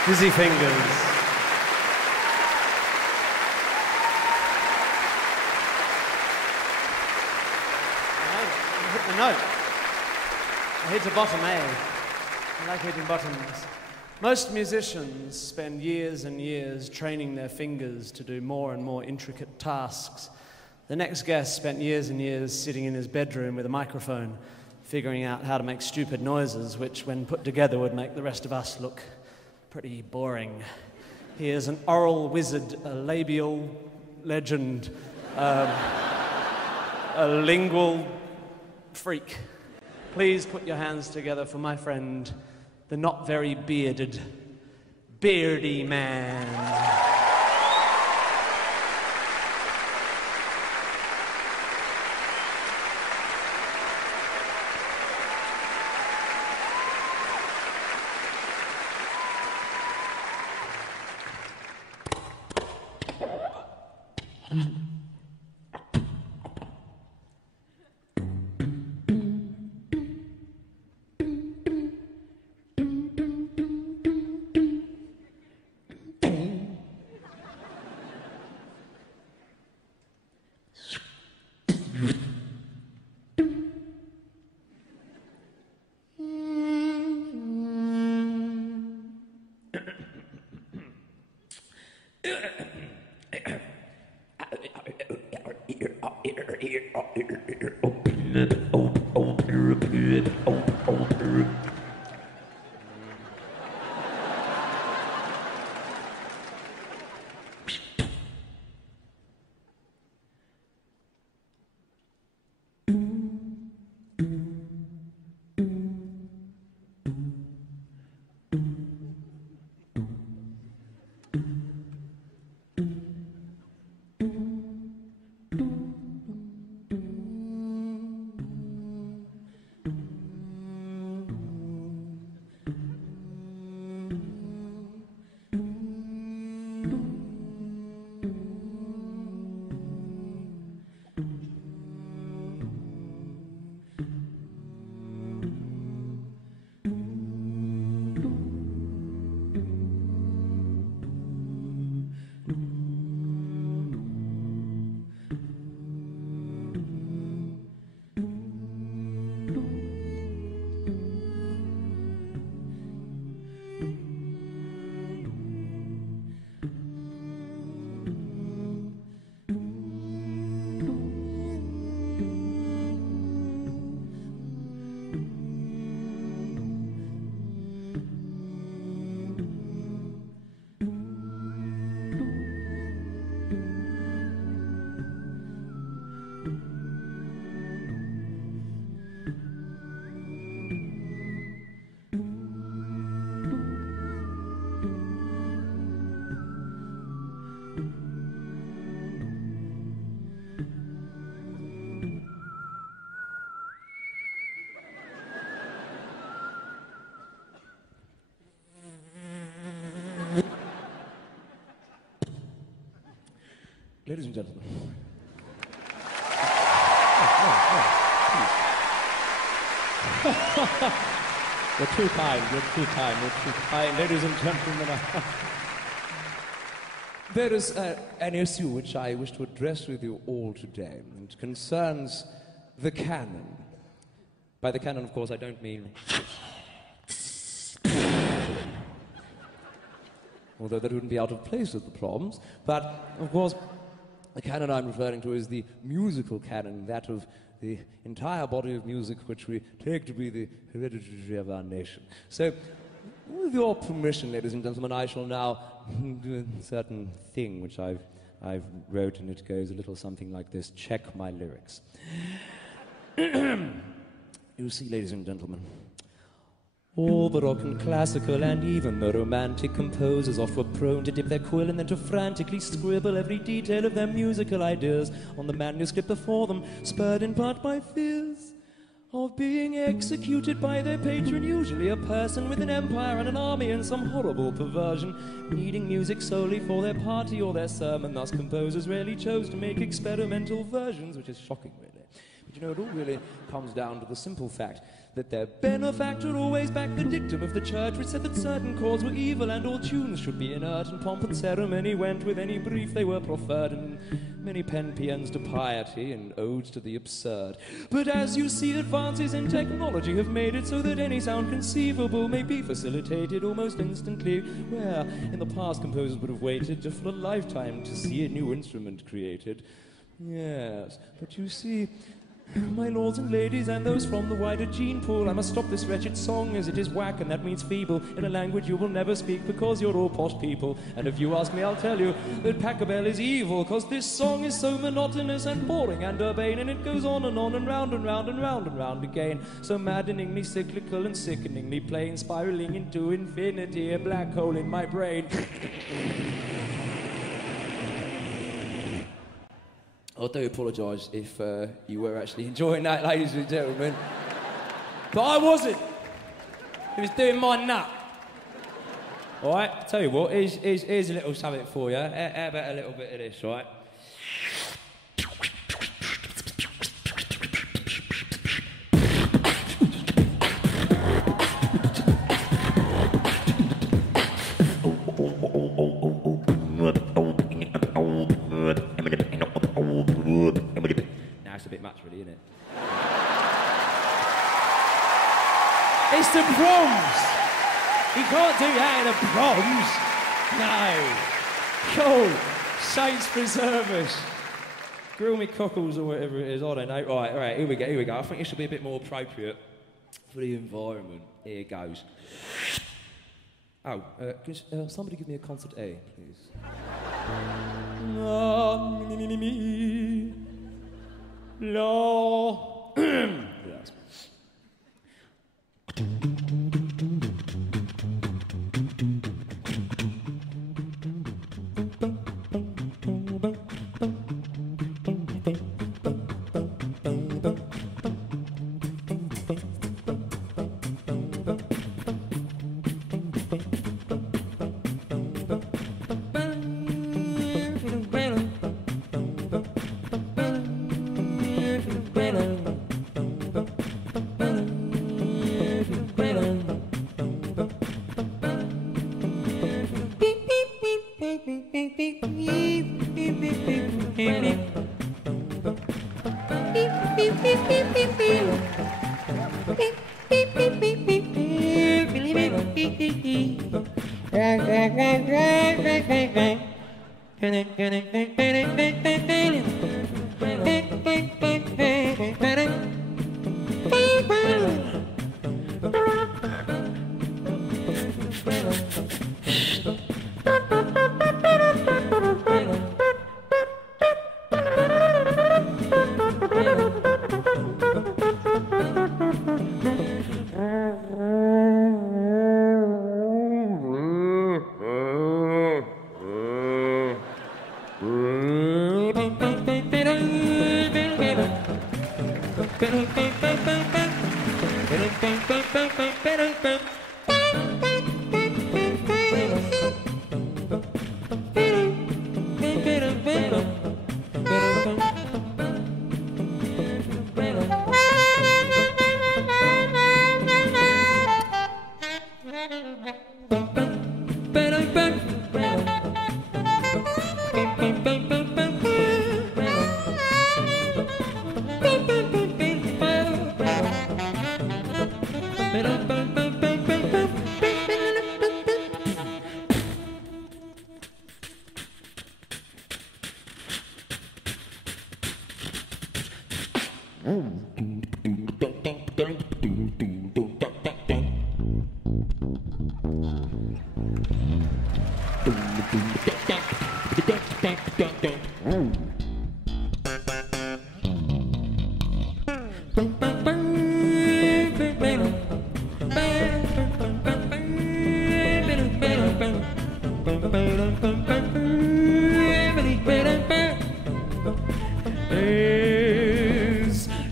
Dizzy Fingers. Hit the note. I hit a bottom A. I like hitting bottoms. Most musicians spend years and years training their fingers to do more and more intricate tasks. The next guest spent years and years sitting in his bedroom with a microphone, figuring out how to make stupid noises, which, when put together, would make the rest of us look pretty boring. He is an oral wizard, a labial legend, a lingual freak. Please put your hands together for my friend, the not very bearded Beardyman. Ladies and gentlemen. You're too kind, you're too kind, you're too kind. Ladies and gentlemen, there is an issue which I wish to address with you all today. It concerns the canon. By the canon, of course, I don't mean... although that wouldn't be out of place at the proms. But, of course, the canon I'm referring to is the musical canon, that of the entire body of music which we take to be the hereditary of our nation. So, with your permission, ladies and gentlemen, I shall now do a certain thing which I've wrote, and it goes a little something like this. Check my lyrics. You see, ladies and gentlemen, all Baroque and classical and even the romantic composers oft were prone to dip their quill and then to frantically scribble every detail of their musical ideas on the manuscript before them, spurred in part by fears of being executed by their patron, usually a person with an empire and an army and some horrible perversion, needing music solely for their party or their sermon. Thus composers rarely chose to make experimental versions, which is shocking, really. But you know, it all really comes down to the simple fact that their benefactor always backed the dictum of the church, which said that certain chords were evil and all tunes should be inert, and pomp and ceremony went with any brief they were proffered, and many pen paeans to piety and odes to the absurd. But as you see, advances in technology have made it so that any sound conceivable may be facilitated almost instantly, where in the past composers would have waited just for a lifetime to see a new instrument created. Yes, but you see, My lords and ladies and those from the wider gene pool, I must stop this wretched song as it is whack and that means feeble, in a language you will never speak because you're all posh people. And if you ask me, I'll tell you that Pachelbel is evil, cause this song is so monotonous and boring and urbane, and it goes on and round and round and round and round again. So maddeningly cyclical and sickeningly plain, spiraling into infinity, a black hole in my brain. I do apologise if you were actually enjoying that, ladies and gentlemen. But I wasn't. It was doing my nut. All right, tell you what, here's a little something for you. How about a little bit of this, all right? Now it's a bit much, really, isn't it? It's the proms! You can't do that in the proms! No! Cool! Saints preserve us! Grill me cockles or whatever it is, I don't know. Right, here we go. I think this will be a bit more appropriate for the environment. Here goes. Oh, can somebody give me a concert A, please? La. Yes.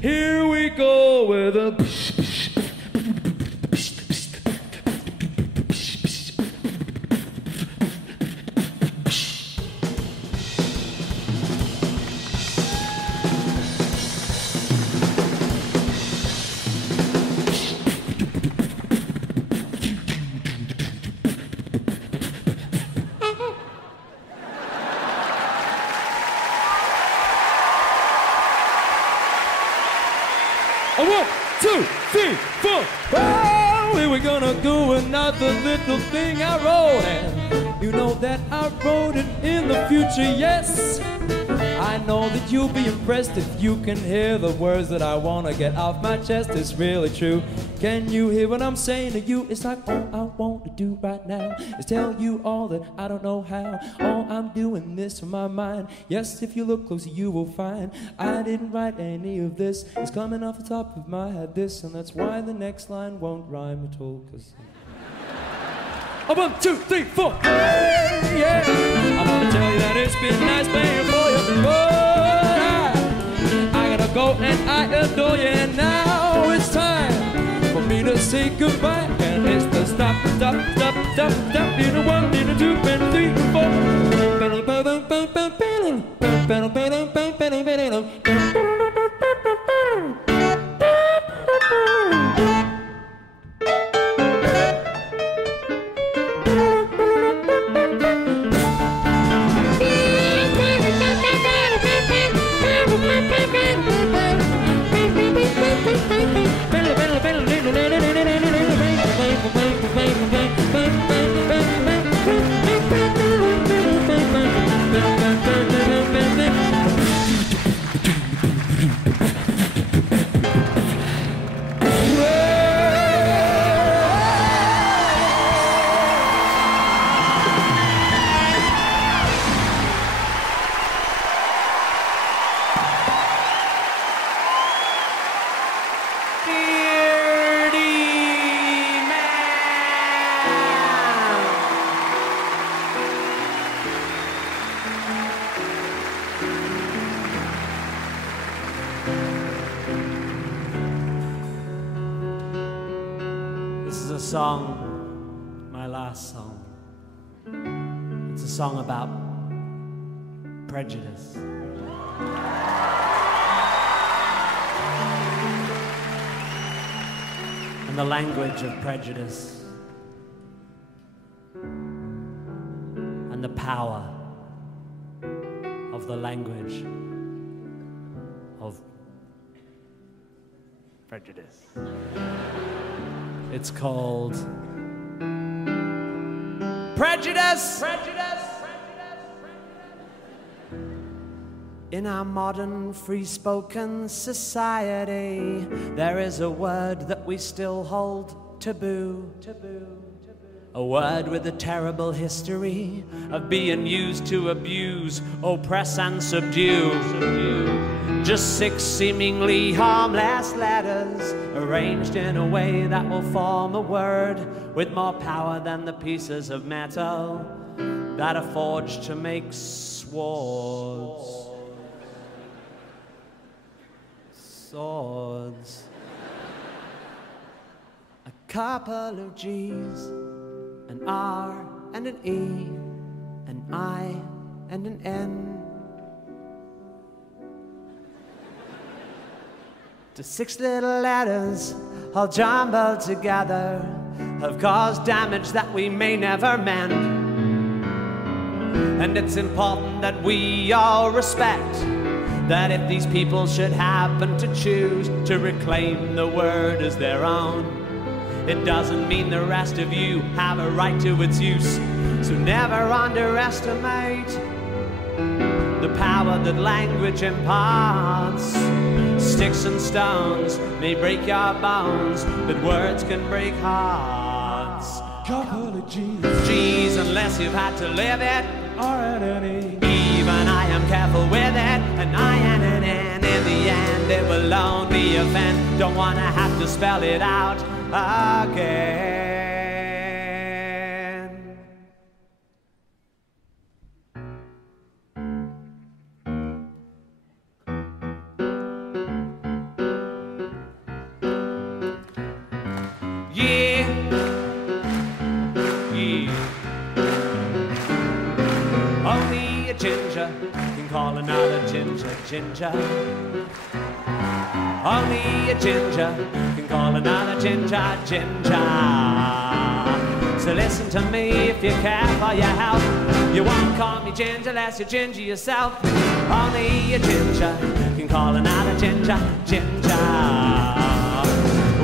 Here we go with a another little thing I wrote, and you know that I wrote it in the future, yes. I know that you'll be impressed if you can hear the words that I want to get off my chest. It's really true. Can you hear what I'm saying to you? It's like all I want to do right now is tell you all that I don't know how. All I'm doing this from my mind. Yes, if you look closer you will find I didn't write any of this. It's coming off the top of my head, this, and that's why the next line won't rhyme at all, cause... Oh, 1, 2, 3, 4. Hey, yeah. I wanna tell you that it's been nice playing for you, but I gotta go and I adore you, and now it's time for me to say goodbye. And it's the stop, stop, stop, stop, stop. Need a 1, need a 2, and a 3, and song, my last song. It's a song about prejudice. And the language of prejudice. And the power of the language of prejudice. It's called Prejudice! In our modern free-spoken society, there is a word that we still hold taboo. A word with a terrible history of being used to abuse, oppress and subdue. Just 6 seemingly harmless letters arranged in a way that will form a word with more power than the pieces of metal that are forged to make swords. Swords. A couple of G's, an R and an E, an I and an N. To 6 little letters all jumbled together have caused damage that we may never mend. And it's important that we all respect that if these people should happen to choose to reclaim the word as their own, it doesn't mean the rest of you have a right to its use. So never underestimate the power that language imparts. Sticks and stones may break your bones, but words can break hearts. Couple of G's, unless you've had to live it. R and an E. Even I am careful with it. An I and an N. In the end, it will only offend. Don't wanna have to spell it out again. Only a ginger can call another ginger ginger. Only a ginger can call another ginger ginger. So listen to me if you care for your health. You won't call me ginger unless you're ginger yourself. Only a ginger can call another ginger ginger.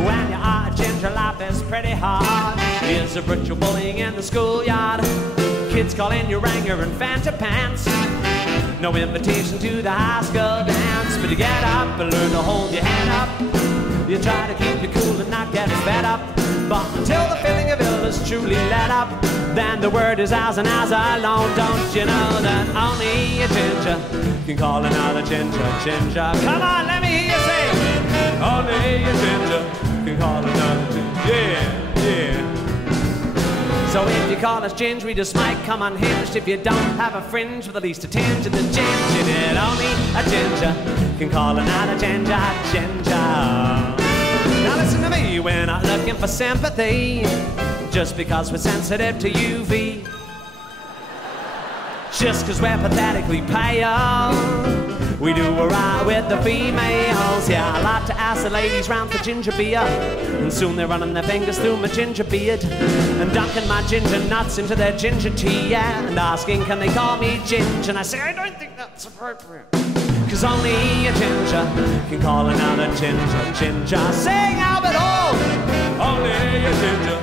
When you are a ginger, life is pretty hard. There's a brutal bullying in the schoolyard. Kids calling you Ranger and Fanta Pants. No invitation to the high school dance, but you get up and learn to hold your hand up. You try to keep it cool and not get fed up, but until the feeling of illness truly let up, then the word is ours and ours alone. Don't you know that only a ginger can call another ginger ginger? Come on, let me hear you say it. Only a ginger can call another ginger. Yeah, yeah. So if you call us ginger, we just might come unhinged if you don't have a fringe with at least a tinge of the ginger in it. Only a ginger can call another ginger ginger. Now listen to me, we're not looking for sympathy just because we're sensitive to UV. Just because we're pathetically pale, we do alright with the females. Yeah, I like to ask the ladies round for ginger beer, and soon they're running their fingers through my ginger beard and dunking my ginger nuts into their ginger tea, yeah, and asking can they call me ginger, and I say I don't think that's appropriate, cause only a ginger can call another ginger ginger. Sing Albert Hall, only a ginger.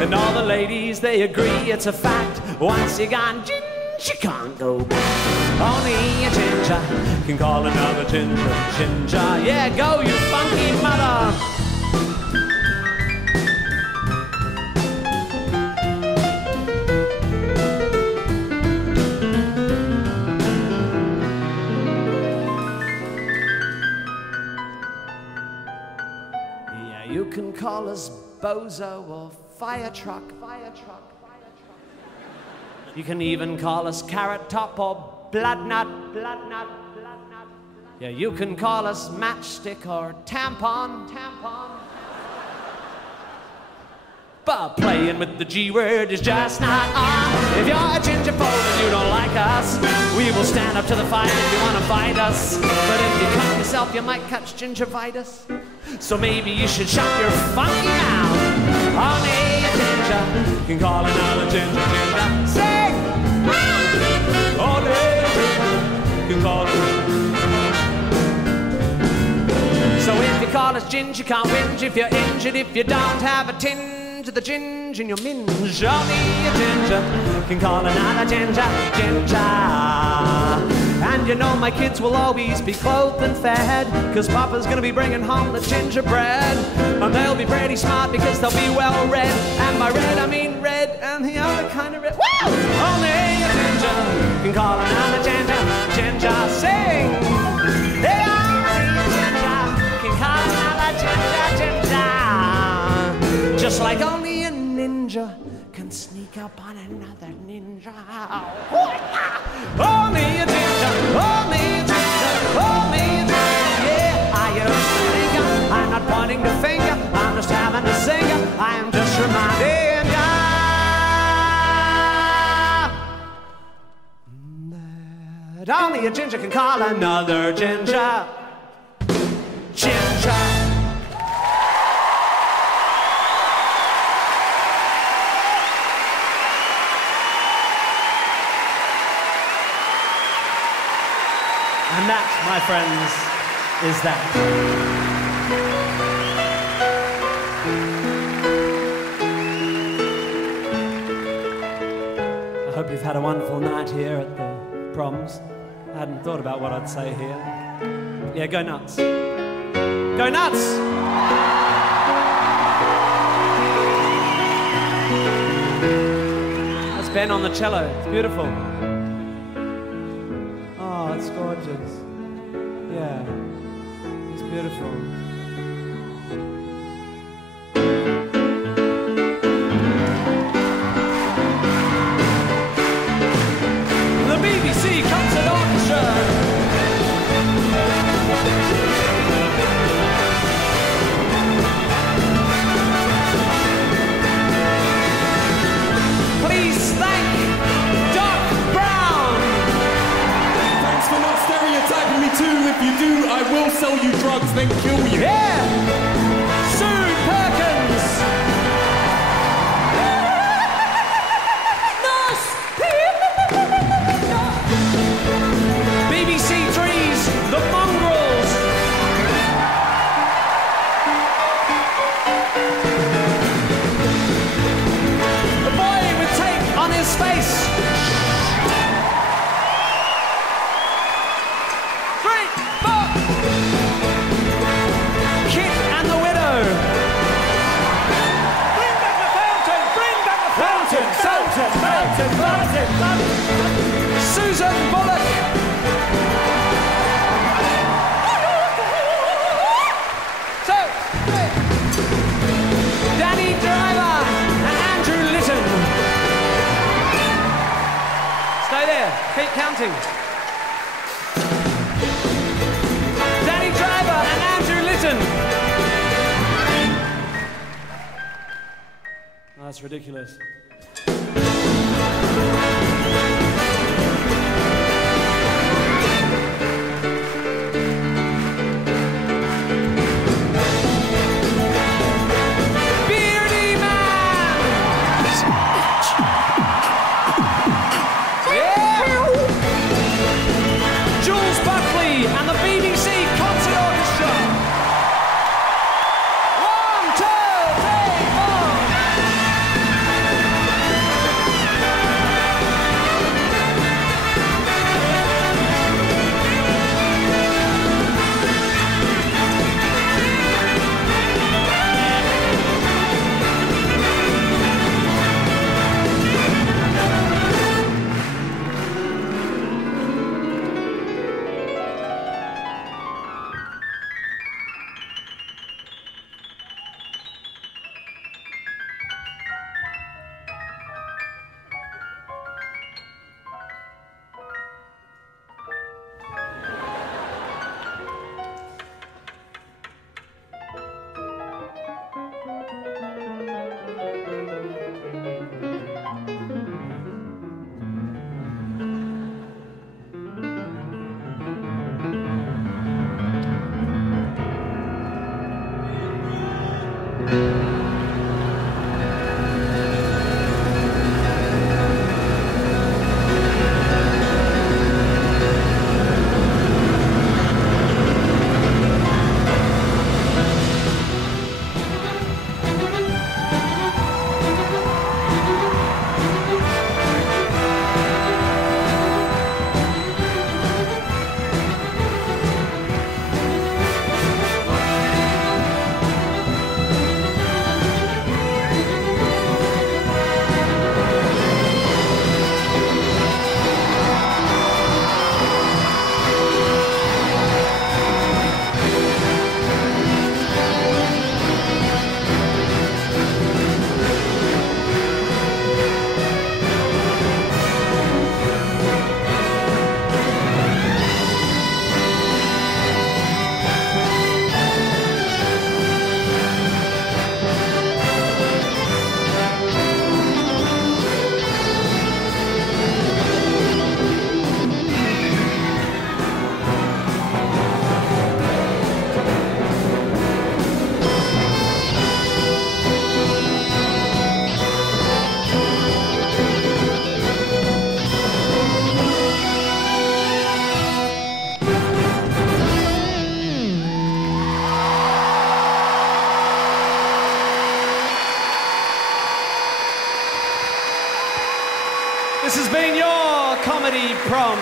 And all the ladies, they agree it's a fact. Once you gone ginger, you can't go back. Only a ginger can call another ginger ginger. Yeah, go you funky mother. Yeah, you can call us bozo or fire truck. You can even call us carrot top or blood nut. Yeah, you can call us matchstick or tampon. But playing with the G word is just not on. If you're a ginger folk and you don't like us, we will stand up to the fight if you want to fight us. But if you cut yourself, you might catch gingivitis. So maybe you should shut your funky mouth. Only a ginger can call another ginger ginger. Sing! Only a ginger can call another. So if you call us ginger, you can't whinge if you're injured. If you don't have a tinge of the ginger in your minge, only a ginger can call another ginger ginger. And you know my kids will always be clothed and fed, cause Papa's gonna be bringing home the gingerbread. And they'll be pretty smart because they'll be well read. And by red I mean red and the other kind of red. Woo! Only a ginger can call another ginger ginger. Sing! Hey, only a ginger can call another ginger ginger. Just like only a ninja can sneak up on another ninja. Only a ginger, only a ginger, only a ginger. Yeah, I used to think I'm not pointing the finger, I'm just having a singer. I am just reminding ya that only a ginger can call another ginger ginger. And that, my friends, is that. I hope you've had a wonderful night here at the Proms. I hadn't thought about what I'd say here. Yeah, go nuts. Go nuts! That's Ben on the cello. It's beautiful. It's gorgeous. Yeah, it's beautiful. The BBC Concert Orchestra. Please thank Doc Brown. Thanks for not stereotyping me too. If you do, I will sell you drugs, then kill you. Yeah! Sue Perkins! BBC Three's The Mongrels! The boy with tape on his face That's ridiculous. Jules, Buckley and the BBC Concert Orchestra. 1, 2, 3, This has been your Comedy Proms.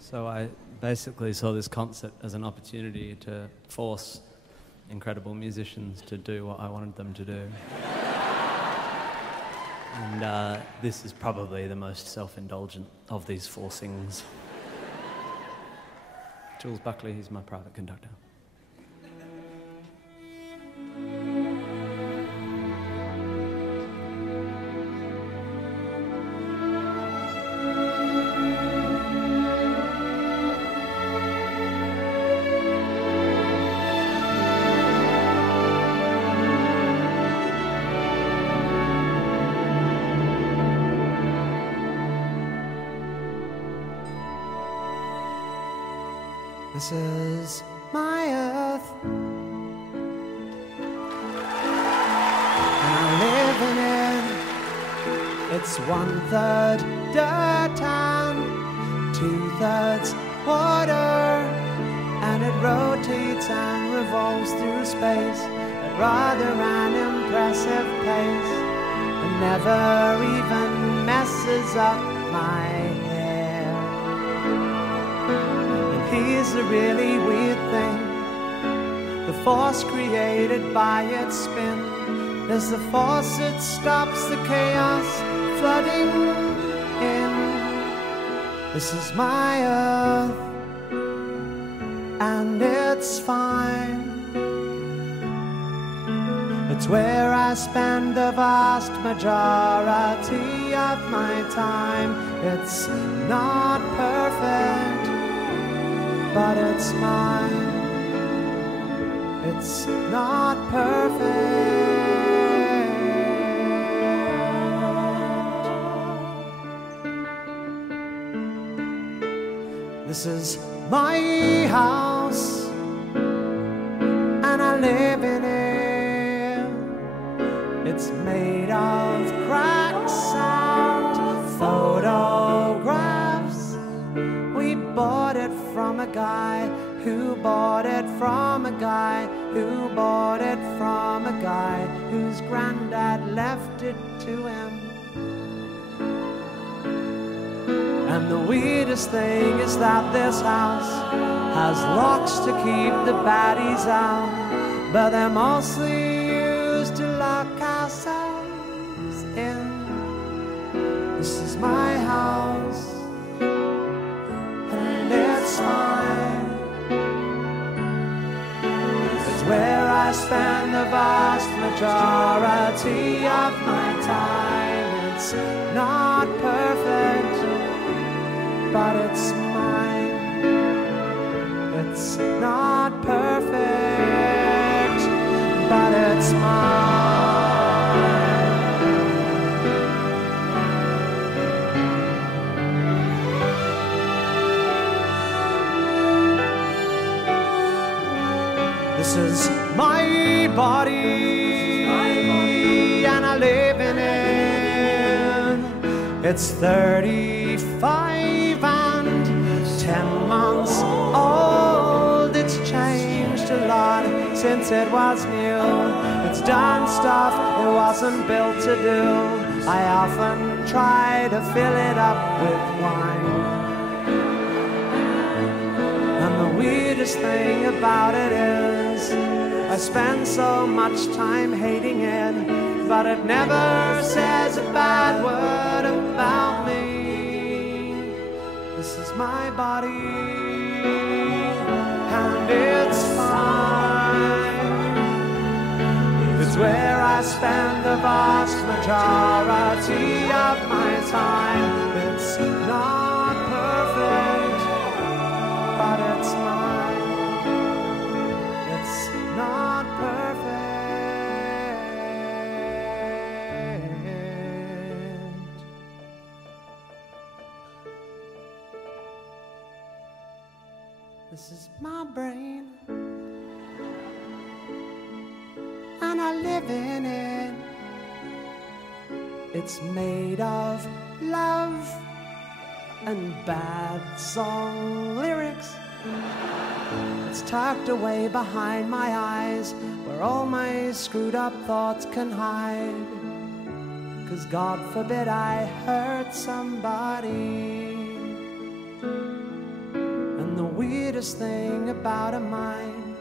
So I basically saw this concert as an opportunity to force incredible musicians to do what I wanted them to do. And this is probably the most self-indulgent of these forcings. Jules Buckley, he's my private conductor. This is my earth, and I'm living in. It's 1/3 dirt and 2/3 water, and it rotates and revolves through space at rather an impressive pace, and never even messes up my hair. Here's a really weird thing. The force created by its spin is the force that stops the chaos flooding in. This is my earth, and it's fine. It's where I spend the vast majority of my time. It's not perfect, but it's mine. It's not perfect. This is my house, and I live in it. It's made of cracks and photographs. We bought it from a guy who bought it from a guy who bought it from a guy whose granddad left it to him. And the weirdest thing is that this house has locks to keep the baddies out, but they're mostly used to lock ourselves in. This is my house, and it's fine. It's where I spend the vast majority of my time. It's not perfect, but it's mine. It's not perfect, but it's mine. This is my body, and I live in it. It's 35 and 10 months old. It's changed a lot since it was new. It's done stuff it wasn't built to do. I often try to fill it up with wine. And the weirdest thing about it is I spend so much time hating it, but it never says a bad word about me. This is my body, and it's fine. It's where I spend the vast majority of my time. It's not perfect, but it's mine. It's not perfect. This is my brain, and I live in it. It's made of love and bad song lyrics. It's tucked away behind my eyes, where all my screwed up thoughts can hide. 'Cause God forbid I hurt somebody. And the weirdest thing about a mind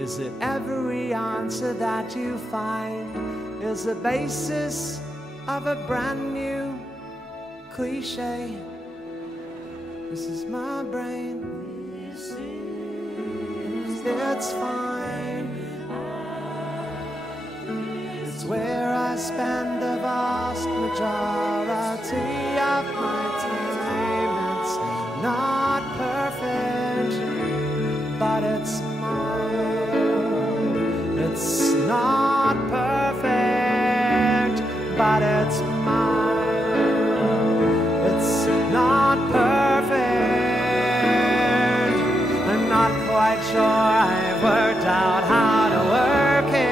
is that every answer that you find is the basis of a brand new cliche. This is my brain. It's fine. It's where I spend the vast majority of my time. It's not perfect, but it's mine. It's not perfect, but it's mine. It's not perfect. I'm not quite sure I've worked out how to work it.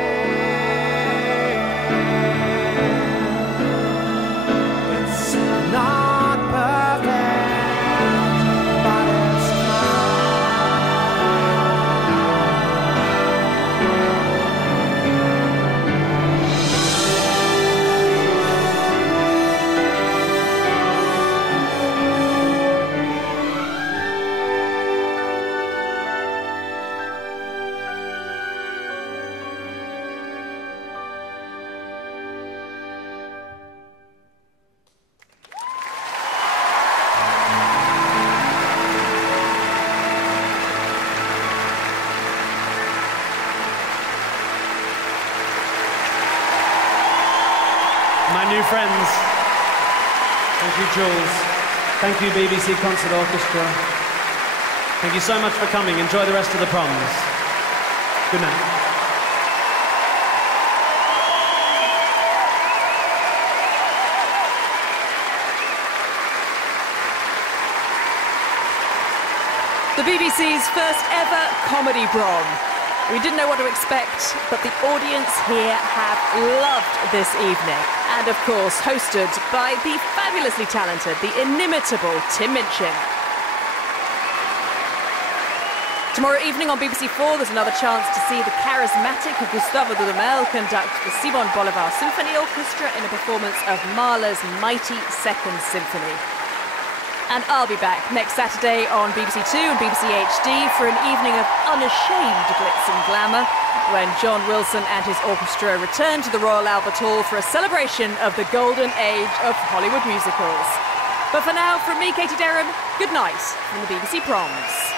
Jules. Thank you, BBC Concert Orchestra. Thank you so much for coming. Enjoy the rest of the proms. Good night. The BBC's first ever comedy prom. We didn't know what to expect, but the audience here have loved this evening. And of course, hosted by the fabulously talented, the inimitable Tim Minchin. Tomorrow evening on BBC 4, there's another chance to see the charismatic Gustavo Dudamel conduct the Simon Bolivar Symphony Orchestra in a performance of Mahler's mighty Second Symphony. And I'll be back next Saturday on BBC 2 and BBC HD for an evening of unashamed glitz and glamour when John Wilson and his orchestra return to the Royal Albert Hall for a celebration of the golden age of Hollywood musicals. But for now, from me, Katie Derham, good night from the BBC Proms.